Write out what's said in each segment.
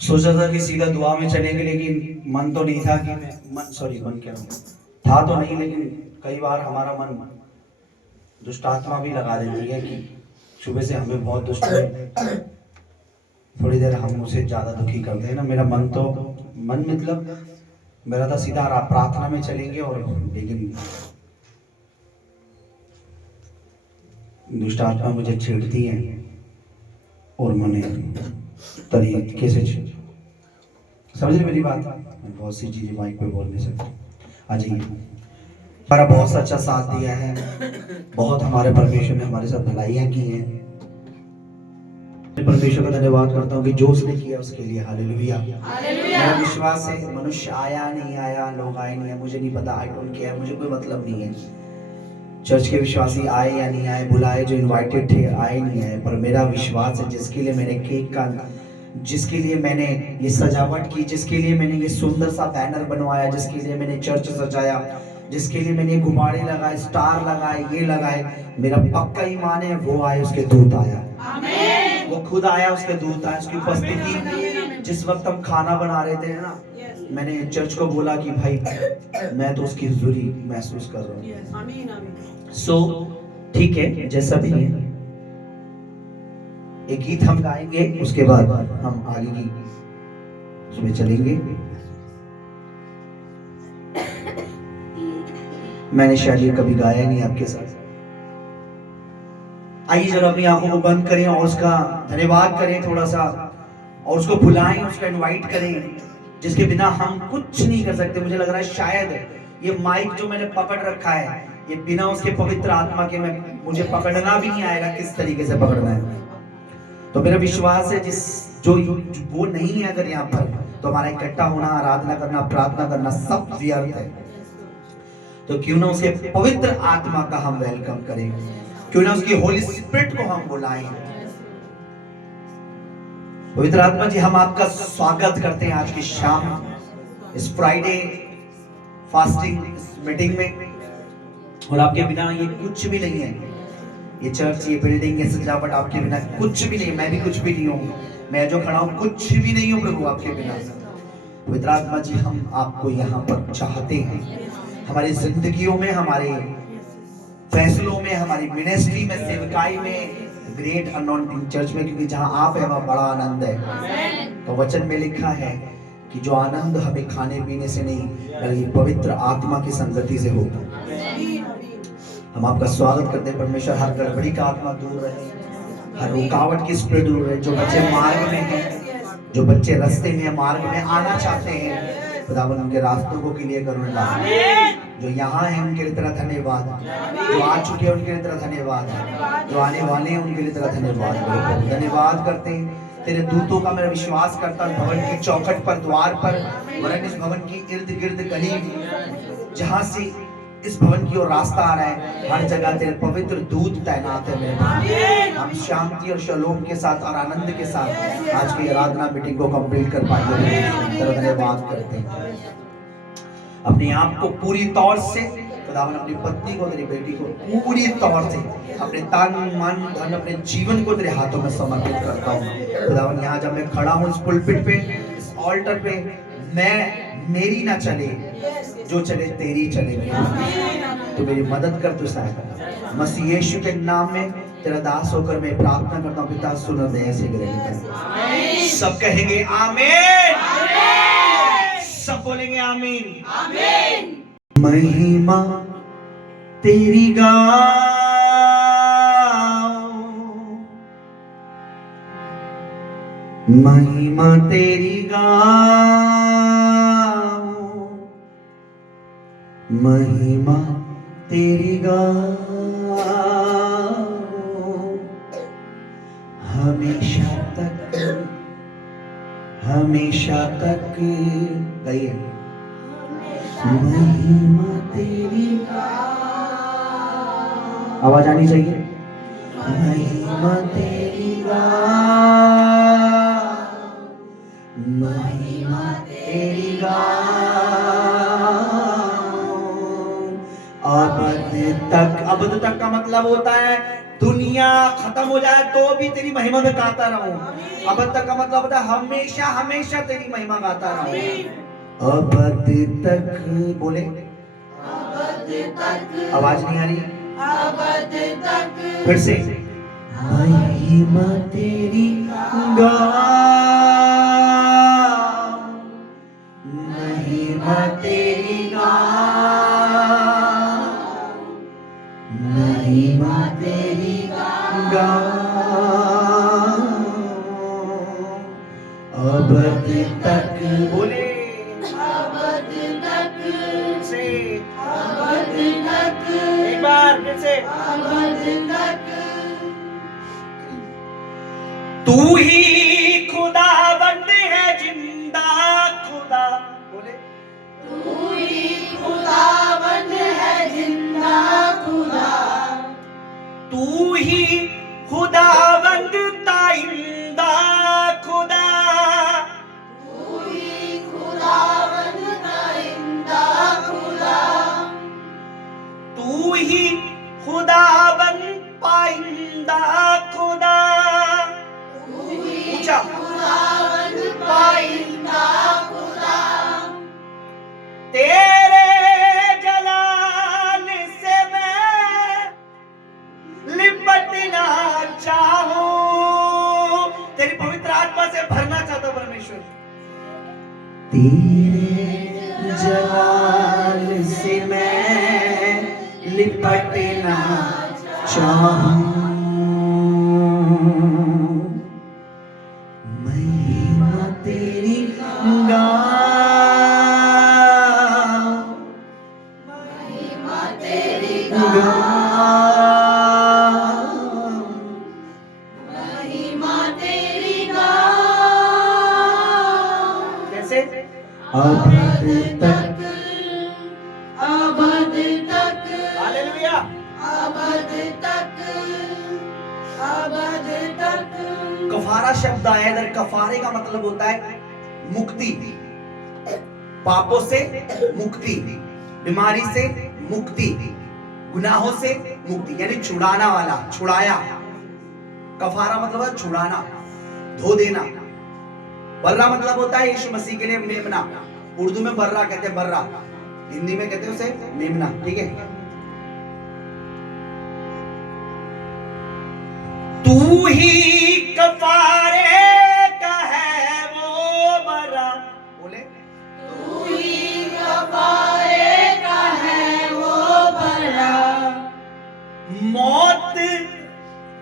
सोचा था कि सीधा दुआ में चलेंगे, लेकिन मन तो नहीं था कि मन क्या था तो नहीं, लेकिन कई बार हमारा मन दुष्ट आत्मा भी लगा देती है कि सुबह से हमें बहुत दुष्ट है, थोड़ी देर हम उसे ज्यादा दुखी करते हैं ना। मेरा मन मतलब मेरा था सीधा प्रार्थना में चलेंगे, और लेकिन दुष्ट आत्मा मुझे छेड़ती है और मने तरीके से समझ रहे मेरी बात। मैं बहुत सी चीजें माइक पे बोल नहीं सकता। आ जाइए। हमारा बहुत अच्छा साथ दिया है, बहुत हमारे परमेश्वर ने हमारे साथ भलाइयां की हैं। परमेश्वर का धन्यवाद करता हूँ कि जो उसने किया उसके लिए हालेलुया। मेरा विश्वास है मनुष्य आया नहीं आया, लोग आए नहीं आए, मुझे नहीं पता, आई डोंट केयर, मुझे कोई मतलब नहीं है। चर्च के विश्वासी आए या नहीं आए, बुलाए जो इनवाइटेड थे आए नहीं आए, पर मेरा विश्वास है जिसके लिए मैंने केक का, जिसके लिए मैंने ये सजावट की, जिसके लिए मैंने ये सुंदर सा बैनर बनवाया, जिसके लिए मैंने चर्च सजाया, जिसके लिए मैंने गुब्बारे लगाए, स्टार लगाए, ये लगाए, मेरा पक्का ईमान है वो आए, उसके दूत आया, वो खुद आया, उसके दूत आया, उसकी उपस्थिति। जिस वक्त हम खाना बना रहे थे ना, मैंने चर्च को बोला कि भाई मैं तो उसकी हुजूरी महसूस कर रहा हूँ। सो ठीक है, जैसा भी है, एक गीत हम गाएंगे, उसके बाद हम आगे की उसमें चलेंगे। मैंने शायद ये कभी गाया नहीं आपके साथ। आइए जरा अपनी आंखों को बंद करें और उसका धन्यवाद करें थोड़ा सा, और उसको बुलाएं, उसका इनवाइट करें, जिसके बिना हम कुछ नहीं कर सकते। मुझे लग रहा है शायद ये माइक जो मैंने पकड़ रखा है, ये बिना उसके पवित्र आत्मा के मुझे पकड़ना भी नहीं आएगा किस तरीके से पकड़ना है। तो मेरा विश्वास है जो वो नहीं है अगर यहाँ पर, तो हमारा इकट्ठा होना, आराधना करना, प्रार्थना करना सब व्यर्थ है। तो क्यों ना उसके पवित्र आत्मा का हम वेलकम करें, क्यों ना उसकी होली स्पिरिट को हम बुलाएं। पवित्र आत्मा जी, हम आपका स्वागत करते हैं आज की शाम, इस फ्राइडे फास्टिंग मीटिंग में। और आपके बिना ये कुछ भी नहीं है, ये चर्च, ये बिल्डिंग, ये सजावट आपके बिना कुछ भी नहीं। मैं भी कुछ भी नहीं हूँ, मैं जो खड़ा हूँ कुछ भी नहीं हूँ प्रभु आपके बिना। पवित्र आत्मा जी, हम आपको यहाँ पर चाहते हैं, हमारी जिंदगियों में, हमारे फैसलों में, हमारी मिनिस्ट्री में, सेवकाई में, ग्रेट अनॉइंटिंग चर्च में, क्योंकि जहाँ आप है वहाँ बड़ा आनंद है। तो वचन में लिखा है कि जो आनंद हमें खाने पीने से नहीं बल्कि पवित्र आत्मा की संगति से होता। हम आपका स्वागत करते हैं परमेश्वर। हर गड़बड़ी का आत्मा दूर रहे, हर रुकावट की स्पिरिट दूर रहे। जो बच्चे मार्ग में हैं, जो बच्चे रास्ते में मार्ग में आना चाहते हैं, खुदावन उनके रास्तों को क्लियर करो। जो यहाँ हैं उनके लिए तेरा धन्यवाद, जो आ चुके हैं उनके लिए तेरा धन्यवाद, जो आने वाले हैं उनके लिए तेरा धन्यवाद। धन्यवाद करते हैं तेरे दूतों का। मेरा विश्वास करता हूँ भवन की चौखट पर, द्वार पर, वरन इस भवन की इर्द गिर्द गली, जहाँ से इस भवन की ओर रास्ता आ रहा है, हर जगह तेरे पवित्र दूत तैनात है मेरे। हम शांति और शलोम के साथ और आनंद के साथ आज की आराधना मीटिंग को कंप्लीट कर पाएंगे। तेरा धन्यवाद करते हैं। अपने आप को पूरी तौर से खुदावन, अपनी पत्नी को, तेरी बेटी को पूरी तौर से अपने तन मन धन, अपने जीवन को तेरे हाथों में समर्पित करता हूँ। खुदावन, यहाँ जब मैं खड़ा हूँ इस पुलपिट पे, इस ऑल्टर पे, मेरी ना चले, जो चले तेरी चले। तो मेरी मदद कर, तू सहायता। मसीह यीशु के नाम में तेरा दास होकर मैं प्रार्थना करता हूँ पिता, सुन और दया से ग्रहण कर। सब कहेंगे आमीन, सब बोलेंगे आमीन, आमीन। महिमा तेरी गाओ, महिमा तेरी गाओ, महिमा तेरी गाओ, हमेशा तक, हमेशा तक। गाइए, महिमा तेरी आवाज आनी चाहिए। महिमा तेरी महिमा तेरी अब तक। अब तक का मतलब होता है दुनिया दुनिया खत्म हो जाए तो भी तेरी महिमा में गाता रहूं। अब तक का मतलब होता है हमेशा हमेशा तेरी महिमा गाता रहूं। अब तक बोले, आवाज नहीं आ रही, फिर से महिमा तेरी महिमा तेरी महिमा तेरी अब तक बोले, से एक बार फिर से तू ही खुदावंद है जिंदा खुदा, बोले तू ही खुदावंद है जिंदा खुदा, तू ही खुदावंद ताइंदा खुदा, तू ही खुदावंद ताइंदा खुदा, तू ही खुदावंद पाइंदा खुदा, ऊंचा खुदावंद पाइंदा खुदा, तेरे जलाल से मैं लिपटना चाहूं, तेरी पवित्र आत्मा से भरना चाहता हूं परमेश्वर। तेरे जलाल से मैं लिपटना चाहूं, महिमा तेरी महिमा तेरी महिमा तेरी कैसे अब तक अबद तक हालेलुया अबद तक अबद तक। कफारा शब्द आया इधर। कफारे का मतलब होता है मुक्ति, पापों से मुक्ति, बीमारी से मुक्ति, गुनाहों से मुक्ति, यानी छुड़ाना वाला, छुड़ाया। कफारा मतलब है छुड़ाना, धो देना। बर्रा मतलब होता है यीशु मसीह के लिए मेमना। उर्दू में बर्रा कहते हैं, बर्रा हिंदी में कहते हैं उसे मेमना, ठीक है। तू ही कफारे का है वो बर्रा, बोले तू ही कफारे का है वो बर्रा, मौत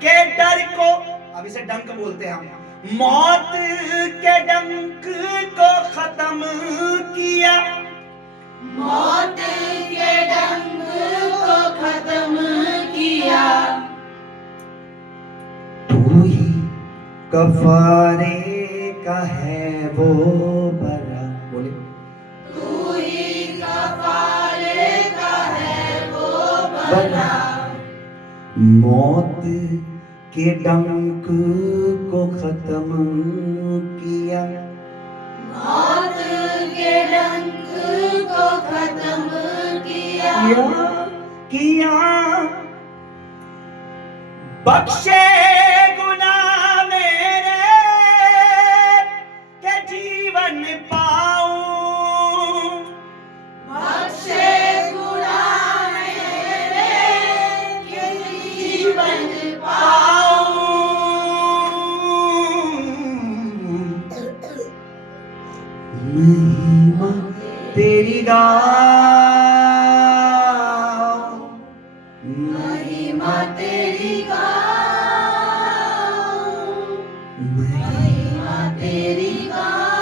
के डर को, अब इसे डंक बोलते हैं हम, मौत के डंक को खत्म किया, मौत के डंक को खत्म किया, तू ही कफारे का है वो बर्रा, बोले तू ही कफारे का है वो बर्रा, मौत के डंक को खत्म किया, मौत के डंक को खत्म किया, किया बख्शे गुनाह मेरे के जीवन पाऊं, बख्शे गुनाह मेरे के जीवन पाऊं, महिमा तेरी गाऊं, महिमा तेरी गाऊं, महिमा तेरी गाऊं,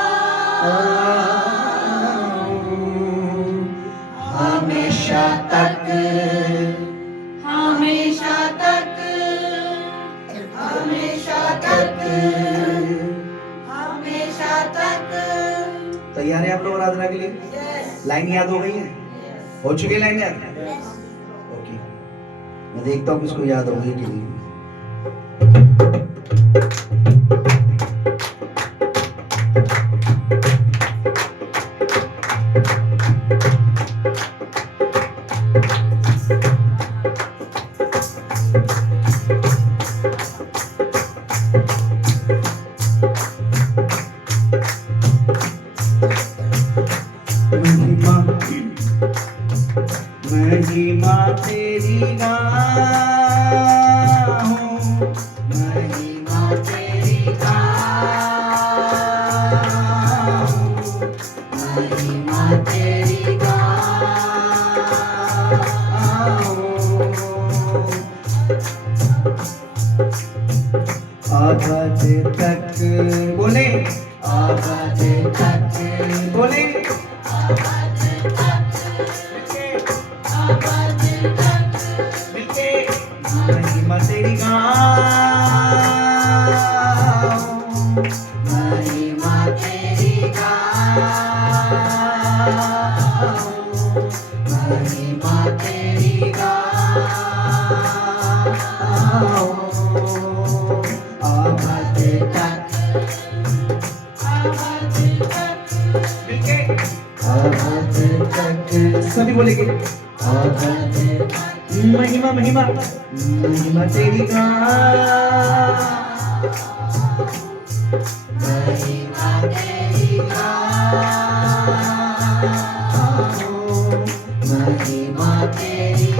हमेशा तक, हमेशा तक, हमेशा तक, हमेशा तक। तैयार है आप लोग आराधना के लिए? लाइन याद हो गई है? हो चुकी है लाइन याद? ओके, मैं देखता हूँ किसको याद हो गई कि नहीं। महिमा महिमा तेरी गाऊं, महिमा तेरी गाऊं, महिमा तेरी गाऊं। आवाज तक बोले, आवाज तक बोले, मिलके महिमा तेरी गाऊं, महिमा तेरी गाऊं, महिमा तेरी गाऊं। आवाज तक मिलके आवाज तक सभी बोलेंगे, आवाज महिमा महिमा महिमा तेरी महिमा तेरी महिमा तेरी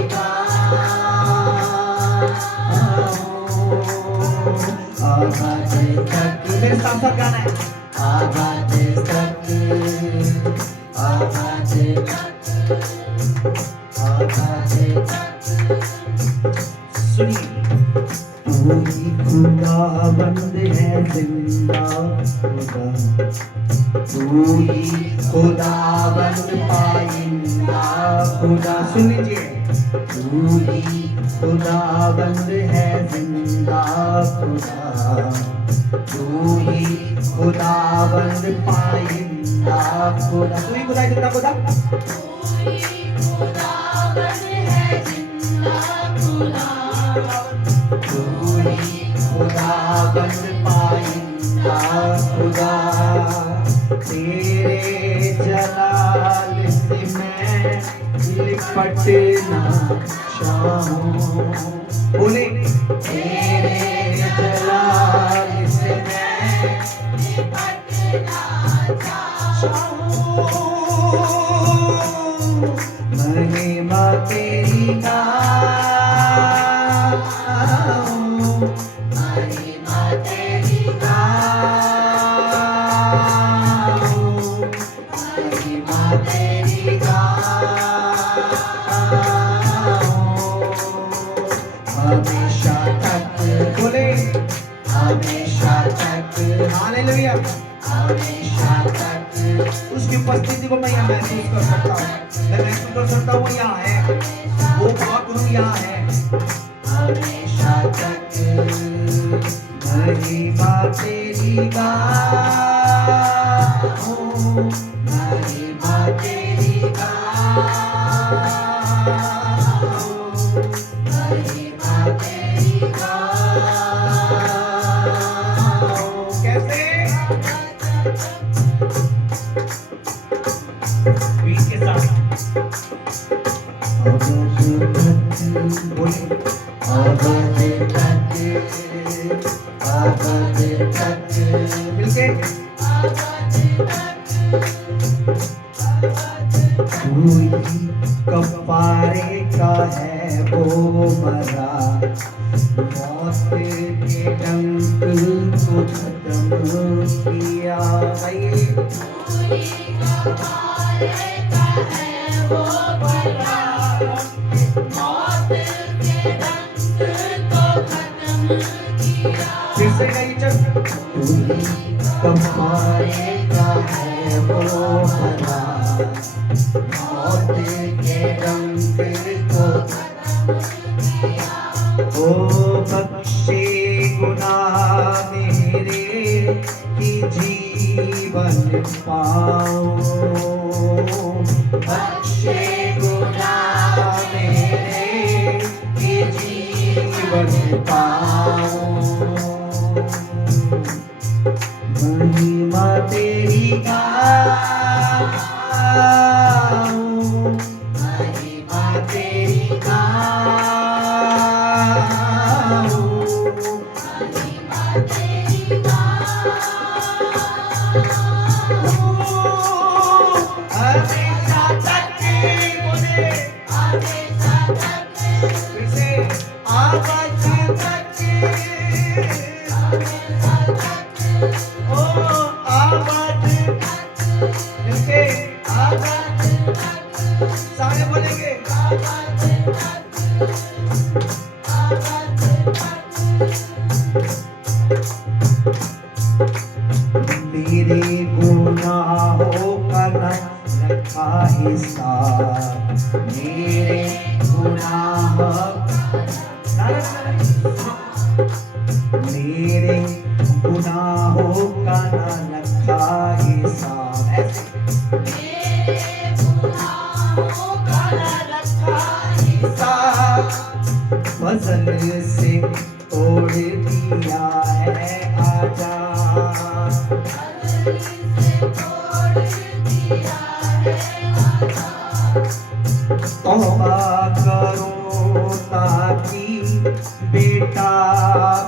आवाज तक मेरे साथ साथ गाना है, आवाज तक आवाज तक आवाज तक। सुनिए, तू ही खुदाबंद है जिंदा खुदा, तू ही खुदाबंद पाइंदा खुदा। सुन लीजिए, तू ही खुदाबंद है जिंदा खुदा, तू ही खुदाबंद पाइंदा खुदा। तू ही खुदा जिंदा खुदा, तू ही खुदाबंद पाइंदा खुदा। तेरे जलाल से मैं लिपटना चाहूं, बोले तेरे जलाल से मैं लिपटना चाहूं। महिमा तेरी गाऊं, महिमा तेरी गाऊं, महिमा तेरी गाऊं। हमेशा तक बोले, हमेशा तक हालेलुया, हमेशा तक उसकी उपस्थिति को मैं यहाँ महसूस कर सकता हूँ, मैं महसूस कर सकता हूँ यहाँ है, वो महागुरु यहाँ है। हमेशा तक महिमा तेरी गाऊं, महिमा तेरी गाऊं, महिमा तेरी गाऊं। कैसे? बीच के साथ बोले, आवाज तक मिलके कोई कफारे का है वो मरा, मौत के डंक को खत्म किया। फिर से गई चल, कफारे का है वो मरा, मौत के डंक को ओ बख्शे गुनाह मेरे की जीवन पाओ, बख्शे गुनाह मेरे की जीवन पाओ। महिमा तेरी गाऊं, महिमा तेरी गाऊं, महिमा तेरी गाऊं। ओ आबाद मिलके सारे बोलेंगे मेरे गुनाहों का न रखा हिसाब, मेरे गुनाहों मेरे गुनाहों का न रखा हिसाब, ऐसे फजल से तोड़ दिया है आजा, तौबा करो ताकि बेटा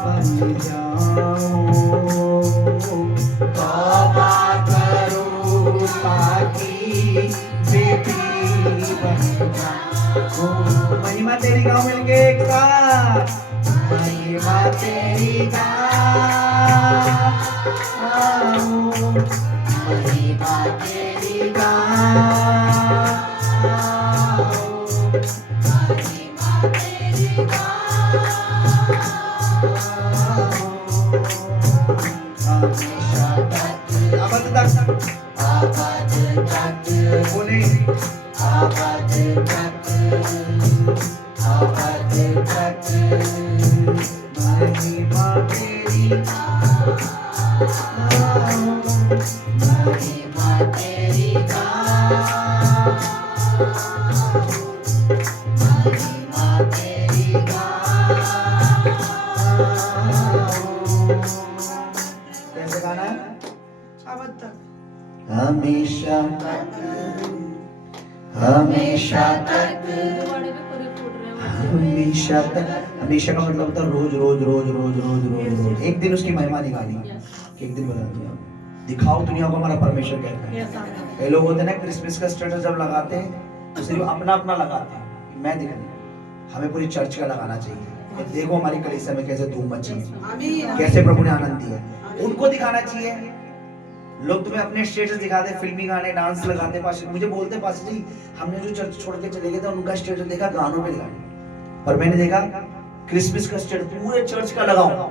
बन जाऊं, तौबा करो ताकि बेटी बन जाऊं। महिमा तेरी गाँव मिलके एक साथ, महिमा तेरी गाऊं, महिमा तेरी गाऊं, बोले आबाद तक महिमा तेरी, महिमा तेरी महिमा तेरी कैसे गाना है? हमेशा तक, हमेशा तक, हमेशा तक। हमेशा का मतलब होता है रोज रोज रोज रोज रोज रोज रोज। एक दिन उसकी महिमा निकाली, एक दिन बता दिया, दिखाओ दुनिया को हमारा परमेश्वर कहता है। कई लोग होते हैं ना क्रिसमस का स्टेटस जब लगाते हैं तो सिर्फ अपना अपना लगाते हैं, मैं दिखाऊं। हमें पूरी चर्च का लगाना चाहिए, देखो हमारी कलीसिया में कैसे धूम मची है, कैसे प्रभु ने आनंद दिया, उनको दिखाना चाहिए। लोग तुम्हें अपने स्टेटस दिखाते, फिल्मी गाने डांस लगाते, पास मुझे बोलते पास जी हमने जो चर्च छोड़ के चले गए थे उनका स्टेटस देखा गानों में लगा, पर मैंने देखा क्रिसमस का स्टेटस पूरे चर्च का लगाओ,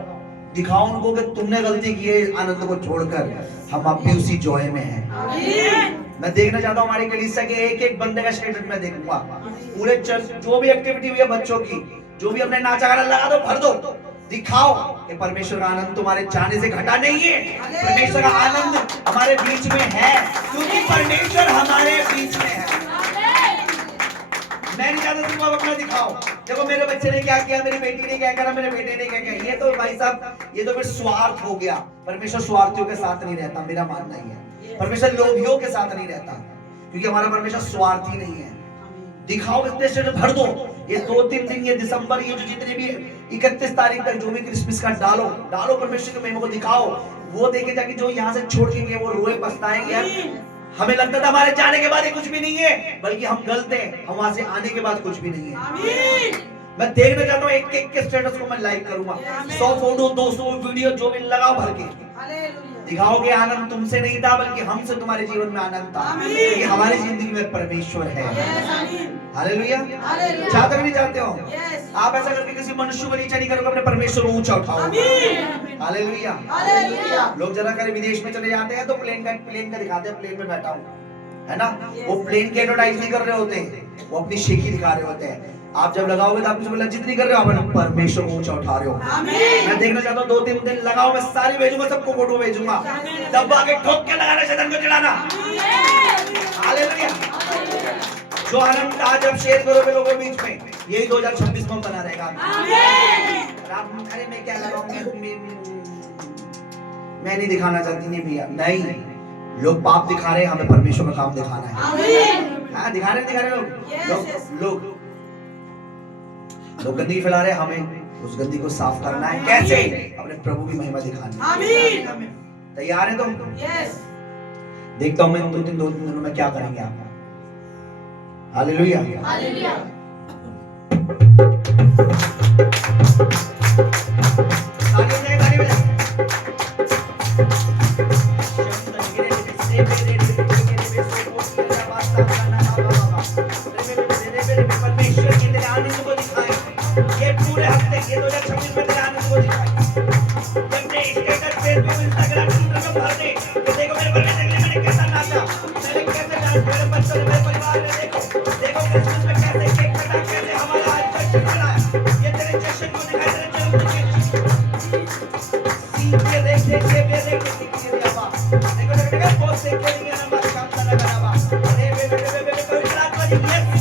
दिखाओ उनको कि तुमने गलती की है आनंद को छोड़कर, हम अब भी उसी जॉय में हैं। मैं देखना चाहता हूँ हमारी कलीसिया के एक एक बंदे का स्टेटस मैं देखूंगा, पूरे चर्च जो भी एक्टिविटी हुई है बच्चों की, जो भी अपने नाचा गाना लगा दो, भर दो, दिखाओ कि परमेश्वर का आनंद तुम्हारे जाने से घटा नहीं है, परमेश्वर का आनंद हमारे बीच में है, क्योंकि परमेश्वर हमारे बीच में है। मैं नहीं चाहता तुम अपना दिखाओ, देखो मेरे बच्चे ने क्या किया, मेरी बेटी ने क्या करा, मेरे बेटे ने क्या किया, ये तो भाई साहब ये तो फिर स्वार्थ हो गया। परमेश्वर स्वार्थियों के साथ नहीं रहता, मेरा मानना ही है। परमेश्वर लोभियों के साथ नहीं रहता, क्योंकि हमारा परमेश्वर स्वार्थी नहीं है। दिखाओ, इतने से भर दो, ये 2-3 दिन, ये दिसंबर, ये जो जितने भी 31 तारीख तक जो भी क्रिसमस का डालो डालो, परमेश्वर की महिमा को दिखाओ। वो देखे जाके जो यहाँ से छोड़ के गए वो रोए पछताएंगे, हमें लगता था हमारे जाने के बाद ये कुछ भी नहीं है, बल्कि हम गलत हैं, हम वहां से आने के बाद कुछ भी नहीं है। मैं देखना चाहता हूँ एक एक के स्टेटस को मैं लाइक करूंगा, 100 फोटो 200 वीडियो जो भी लगाओ भर के, दिखाओ कि आनंद तुमसे नहीं था बल्कि हमसे तुम्हारे जीवन में आनंद था, क्योंकि हमारी जिंदगी में परमेश्वर है। हालेलुया। चाहते भी नहीं चाहते हो आप ऐसा करके किसी मनुष्य को नीचा नहीं करोगे, अपने परमेश्वर को ऊंचा उठाओगे। हालेलुया। लोग जरा कहीं विदेश में चले जाते हैं तो प्लेन का दिखाते हैं, प्लेन में बैठा हूँ, है ना, वो प्लेन की एडवर्टाइज नहीं कर रहे होते, वो अपनी शेखी दिखा रहे होते हैं। आप जब लगाओगे तो आप कुछ लज्जित नहीं कर रहे हो, आप परमेश्वर को ऊंचा उठा रहे हो। मैं देखना चाहता हूँ 2-3 दिन लगाओ, मैं सारी भेजूंगा, सबको फोटो भेजूंगा, तब आगे ठोक के लगाना, शैतान को चिढ़ाना। हालेलुया। जो आनंद आज आप शेयर करोगे लोगों के बीच में, यही 2026 में बना रहेगा। अरे मैं क्या लगाऊंगा, मैं नहीं दिखाना चाहती, नहीं भैया, नहीं, लोग पाप दिखा रहे हैं, हमें परमेश्वर का काम दिखाना है। हाँ, दिखा रहे लोग गंदगी फैला रहे, हमें उस गंदगी को साफ करना है। कैसे? अपने प्रभु की महिमा दिखानी है। तैयार है तुम? देखता हूं मैं 2-3 दिनों में क्या करेंगे आप। हालेलुया। ताली बजाए, ताली बजाए। परमेश्वर की तेरे आनंद को दिखाए ये पूरे हफ्ते, ये 2026 में तेरे आनंद को दिखाए। अपने स्टेटस फेसबुक इंस्टाग्राम ट्विटर में भर दे कि देखो मेरे परमेश्वर ने मैंने कैसा नाचा, मैंने कैसे डांस, मेरे बच्चों ने, मेरे परिवार ने, देखो क्रिसमस में कैसे केक कटा, कैसे हमारा आज जश्न मनाया। ये तेरे जश्न को दिखाए, तेरे जन्मदिन के सीख के देख देख के बाबा देखो बहुत से के लिए नंबर काम करना बाबा। अरे पवित्र आत्मा जी यस,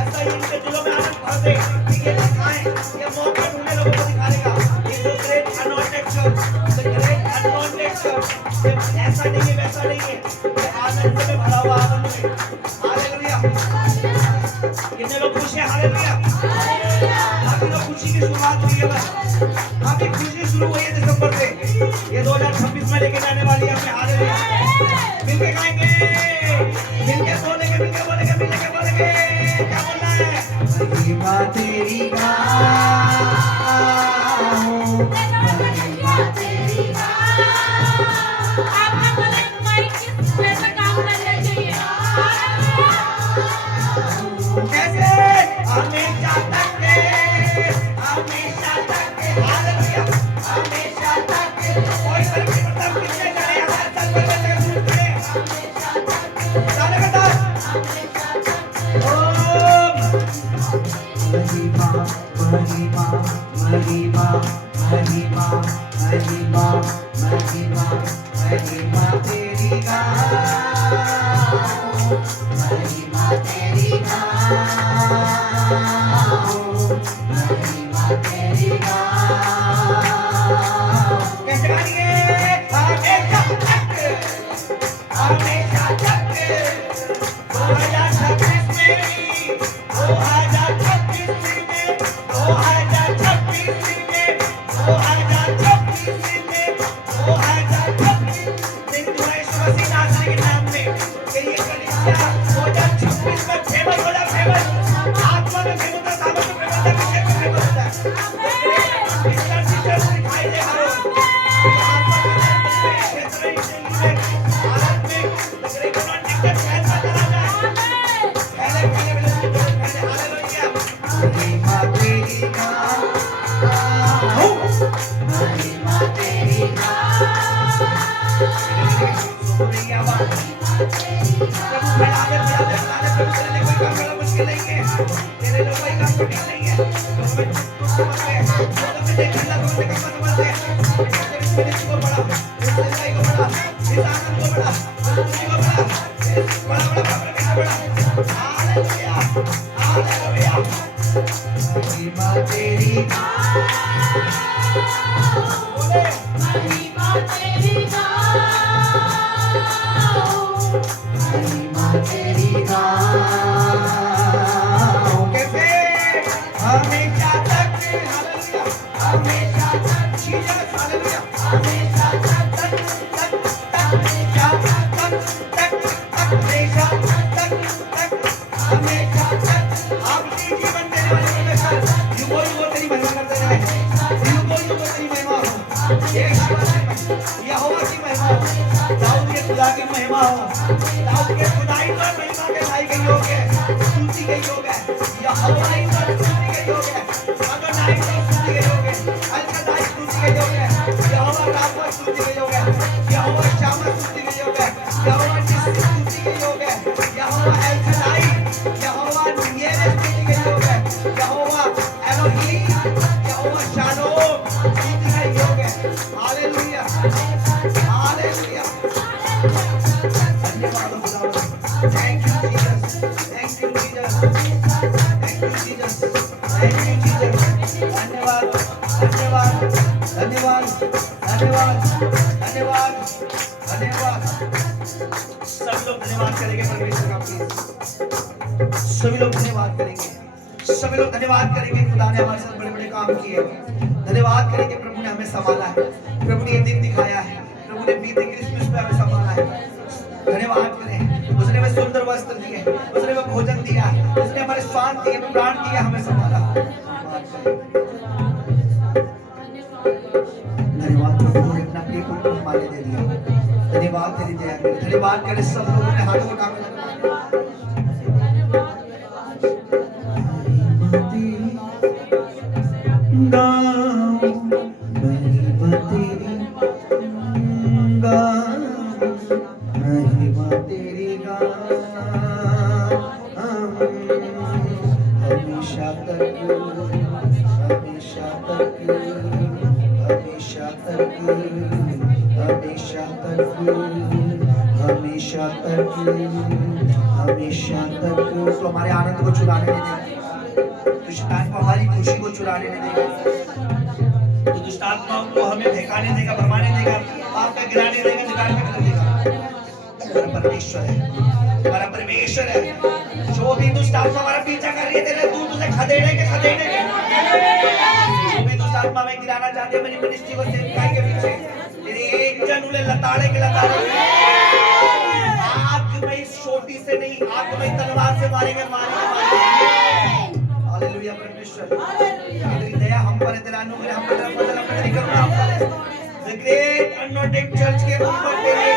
ऐसा ही इनके दिलों में आनंद भर दे कि ये दिखाएं, ये मौका ढूंढे लोगों को दिखाने का। ये जो great anointed church, the great anointed church, ऐसा नहीं है वैसा नहीं है, ये आनंद में भरा हुआ आनंद में। हालेलुया। कितने लोग खुश हैं? हालेलुया। अभी तो खुशी की शुरुआत हुई है बस, अभी खुशी शुरू हुई है दिसंबर से, ये 2026 में लेके जाने वाली है हमें। हालेलुया। मिलके गाएंगे, मिलके बोलेंगे, मिलके बोलेंगे, मिलके बोलेंगे। क्या बोलना है? महिमा तेरी गाऊं, महिमा तेरी गाऊं। आपका गला माइक ऐसा काम करना चाहिए। कैसे? हमेशा तक, हमेशा तक। हालेलुया। हमेशा तक। कोई फर्क नहीं पड़ता हम कितने जाने, हमारे साथ कोई बच्चे का दूध करे। सारे बेटा। ओम। महिमा, महिमा, महिमा, महिमा, महिमा, महिमा, महिमा तेरी गाऊं, महिमा तेरी गाऊं, महिमा तेरी गाऊं। कैसे गाएंगे? हमेशा तक, हमेशा तक। 2026 में, 2026 में, 2026 में, 2026 में, 2026 तेरी दुआ यीशु मसीह नासरी के नाम में तेरी ये कलीसिया 2026 में फेमस हो जा, फेमस। आत्मा में फेमस होता है, सामर्थ में फेमस होता है, विषय में फेमस होता है। इसका टीचर दिखाई दे हर रोज। आत्मा के क्षेत्र में, क्षेत्र में, भारत में लगरे को नॉन टिकट फैसला करा जाए। पहले हालेलुया। महिमा तेरी गाऊं, महिमा तेरी गाऊं। प्रभु फैला दे, फैला दे, फैला दे। प्रभु तेरे लिए कोई काम करना मुश्किल नहीं है, तेरे लिए कोई काम कठिन नहीं है। तो समझ में देख अल्लाह को काम समझते हैं। इसको बड़ा, इस सच्चाई को बड़ा, इस आनंद को बड़ा, इस खुशी को बड़ा, इस बड़ा परमेश्वर बड़ा। Hallelujah, hallelujah. महिमा तेरी बोले, महिमा तेरी गाऊं, महिमा तेरी गाऊं। कैसे? हमेशा तक। हालेलुया। हमेशा तक। जीसस। हालेलुया। हमेशा तक, तक, तक, हमेशा तक, तक, तक, हमेशा तक, तक, हमेशा तक। आप जीवन देने वाले परमेश्वर, युगों युगों तेरी महिमा करते रहे, युगों युगों तेरी महिमा हो। यहोवा की महिमा हो, दाऊद के खुदा की महिमा हो। दाऊद के खुदाई तो महिमा के भाई के योग है, स्तुति के योग है। यहोवा ही तो स्तुति के योग है, अदोनाई तो स्तुति के योग है, अल शद्दाई स्तुति के योग है, यहोवा राफा स्तुति के योग है, यहोवा शामा स्तुति के योग है, यहोवा निस्सी स्तुति के योग है, यहोवा एल शद्दाई, यहोवा नियरे स्तुति के योग है, यहोवा एलोहीम, यहोवा शालोम स्तुति का योग है। Hallelujah, hallelujah. धन्यवाद खुदा। Thank you Jesus, thank you Jesus, thank you Jesus, thank you Jesus. धन्यवाद, धन्यवाद, धन्यवाद, धन्यवाद, धन्यवाद, धन्यवाद। सभी लोग धन्यवाद करेंगे परमेश्वर का, प्लीज सभी लोग धन्यवाद करेंगे, सभी लोग धन्यवाद करेंगे। खुदा ने हमारे साथ बड़े बड़े काम किए, धन्यवाद करेंगे। प्रभु ने हमें संभाला है, प्रभु ने ये दिन दिखाया है, प्रभु ने बीते क्रिसमस पे हमें संभाला है। धन्यवाद करें। उसने हमें सुंदर वस्त्र दिए, उसने हमें भोजन दिया, उसने हमारे स्वास्थ्य दिए, प्राण दिया, हमें संभाला। धन्यवाद प्रभु ने अपना प्रिय पुत्र आने दे दिया। धन्यवाद तेरी दया के लिए। धन्यवाद करे सब लोगों ने हाथों उठा कर हमेशा तक हमेशा तक हमेशा तक हमेशा तक हमेशा तक हमेशा तक तो हमारे आनंद को चुराने नहीं देगा, दुष्टात्मा को हमारी खुशी को चुराने नहीं देगा, तो दुष्टात्मा को हमें बहकाने देगा, भरमाने देगा, पाप में गिराने देगा, निकाल के कर देगा। हमारा परमेश्वर है, हमारा परमेश्वर है। जो भी दुष्टात्मा हमारा पीछा कर रही है तेरे दूध उसे खदेड़े के जो भी दुष्टात्मा में गिराना चाहते हैं मेरी मिनिस्ट्री को सेवकाई के पीछे तेरे एक जन उन्हें लताड़े के आग में इस छोटी से नहीं, आग में तलवार से मारेंगे हालेलुया। परमेश्वर तेरी दया हम पर है, तेरा अनुग्रह हम पर है, फजल हम पर है, करुणा हम पर है। The great anointed church के ऊपर तेरे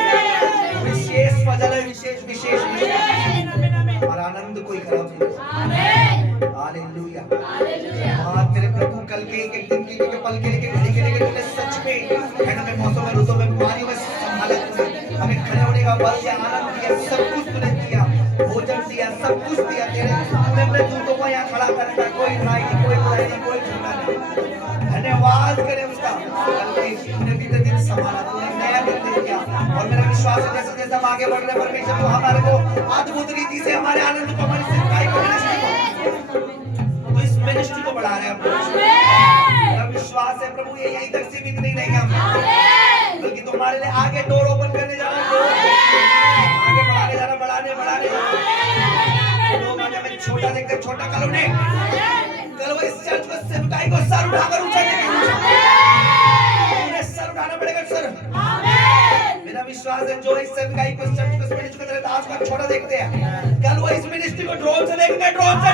विशेष फजल है, विशेष हमारा आनंद कोई खराब नहीं। हालेलुया आज मेरे प्रभु कल के एक दिन के पल के लिए घड़ी के लिए तूने सच में कहना में मौसम में ऋतु में बीमारियों में संभाला, तूने हमें खड़े होने का बल दिया, आनंद दिया, सब कुछ तूने दिया, भोजन दिया, सब कुछ दिया। तेरे तूने अपने दूतों को यहाँ खड़ा कर रखा, कोई लड़ाई नहीं, कोई बुराई नहीं, कोई झगड़ा नहीं। धन्यवाद करें उसका, तूने बीते दिन संभाला, तूने नया दिन दे दिया। और मेरा विश्वास है जैसे जैसे हम आगे बढ़ रहे परमेश्वर तो हमारे को अद्भुत रीति से हमारे आनंद को, हमारी सेवकाई को, तो इस मिनिस्ट्री को बढ़ा रहे हैं। मेरा विश्वास है प्रभु ये यहीं तक सीमित नहीं रहेगा, बल्कि तुम्हारे लिए आगे डोर ओपन करने जा रहे हैं, आगे बढ़ाने जा रहे, बढ़ाने लोग आज हमें छोटा देखते, छोटा कल उन्हें कल वो इस चर्च को सेवकाई को सर उठाकर ऊंचा देखेंगे, उन्हें सर उठाना पड़ेगा सर। मेरा विश्वास है जो इस सेवकाई को, इस चर्च को, इस मिनिस्ट्री को तेरे दास को छोटा देखते हैं, कल वो इस मिनिस्ट्री को ड्रोन से देखेंगे, ड्रोन से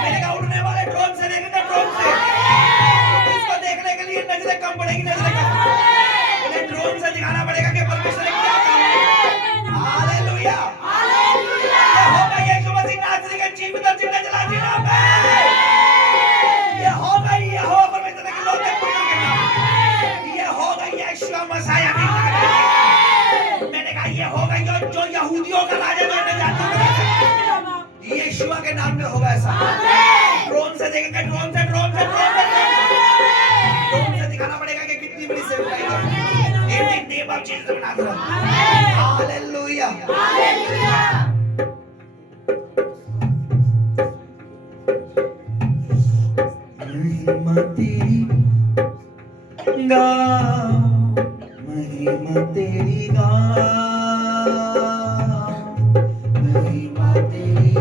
मैंने कहा उड़ने वाले ड्रोन से देखेंगे, ड्रोन से। इसको देखने के लिए नजरें कम पड़ेगी, नजरें कम, उन्हें ड्रोन से दिखाना पड़ेगा कि परमेश्वर ने क्या काम है। हालेलुया हालेलुया होगा यीशु मसीह नाज़री का जीवित और जिंदा जला देना ये होगा परमेश्वर के लोग के पुत्र के नाम, ये होगा यीशु मसीह की। मैंने कहा ये होगा जो यहूदियों का राजा बनने जाता है, यीशुआ के नाम में होगा ऐसा। ड्रोन से देखेंगे, ड्रोन से दिखाना पड़ेगा कि कितनी बड़ी सेवकाई है। इन नेम ऑफ जीसस बना दो। Hallelujah hallelujah. महिमा तेरी गाओ, महिमा तेरी गाओ, महिमा तेरी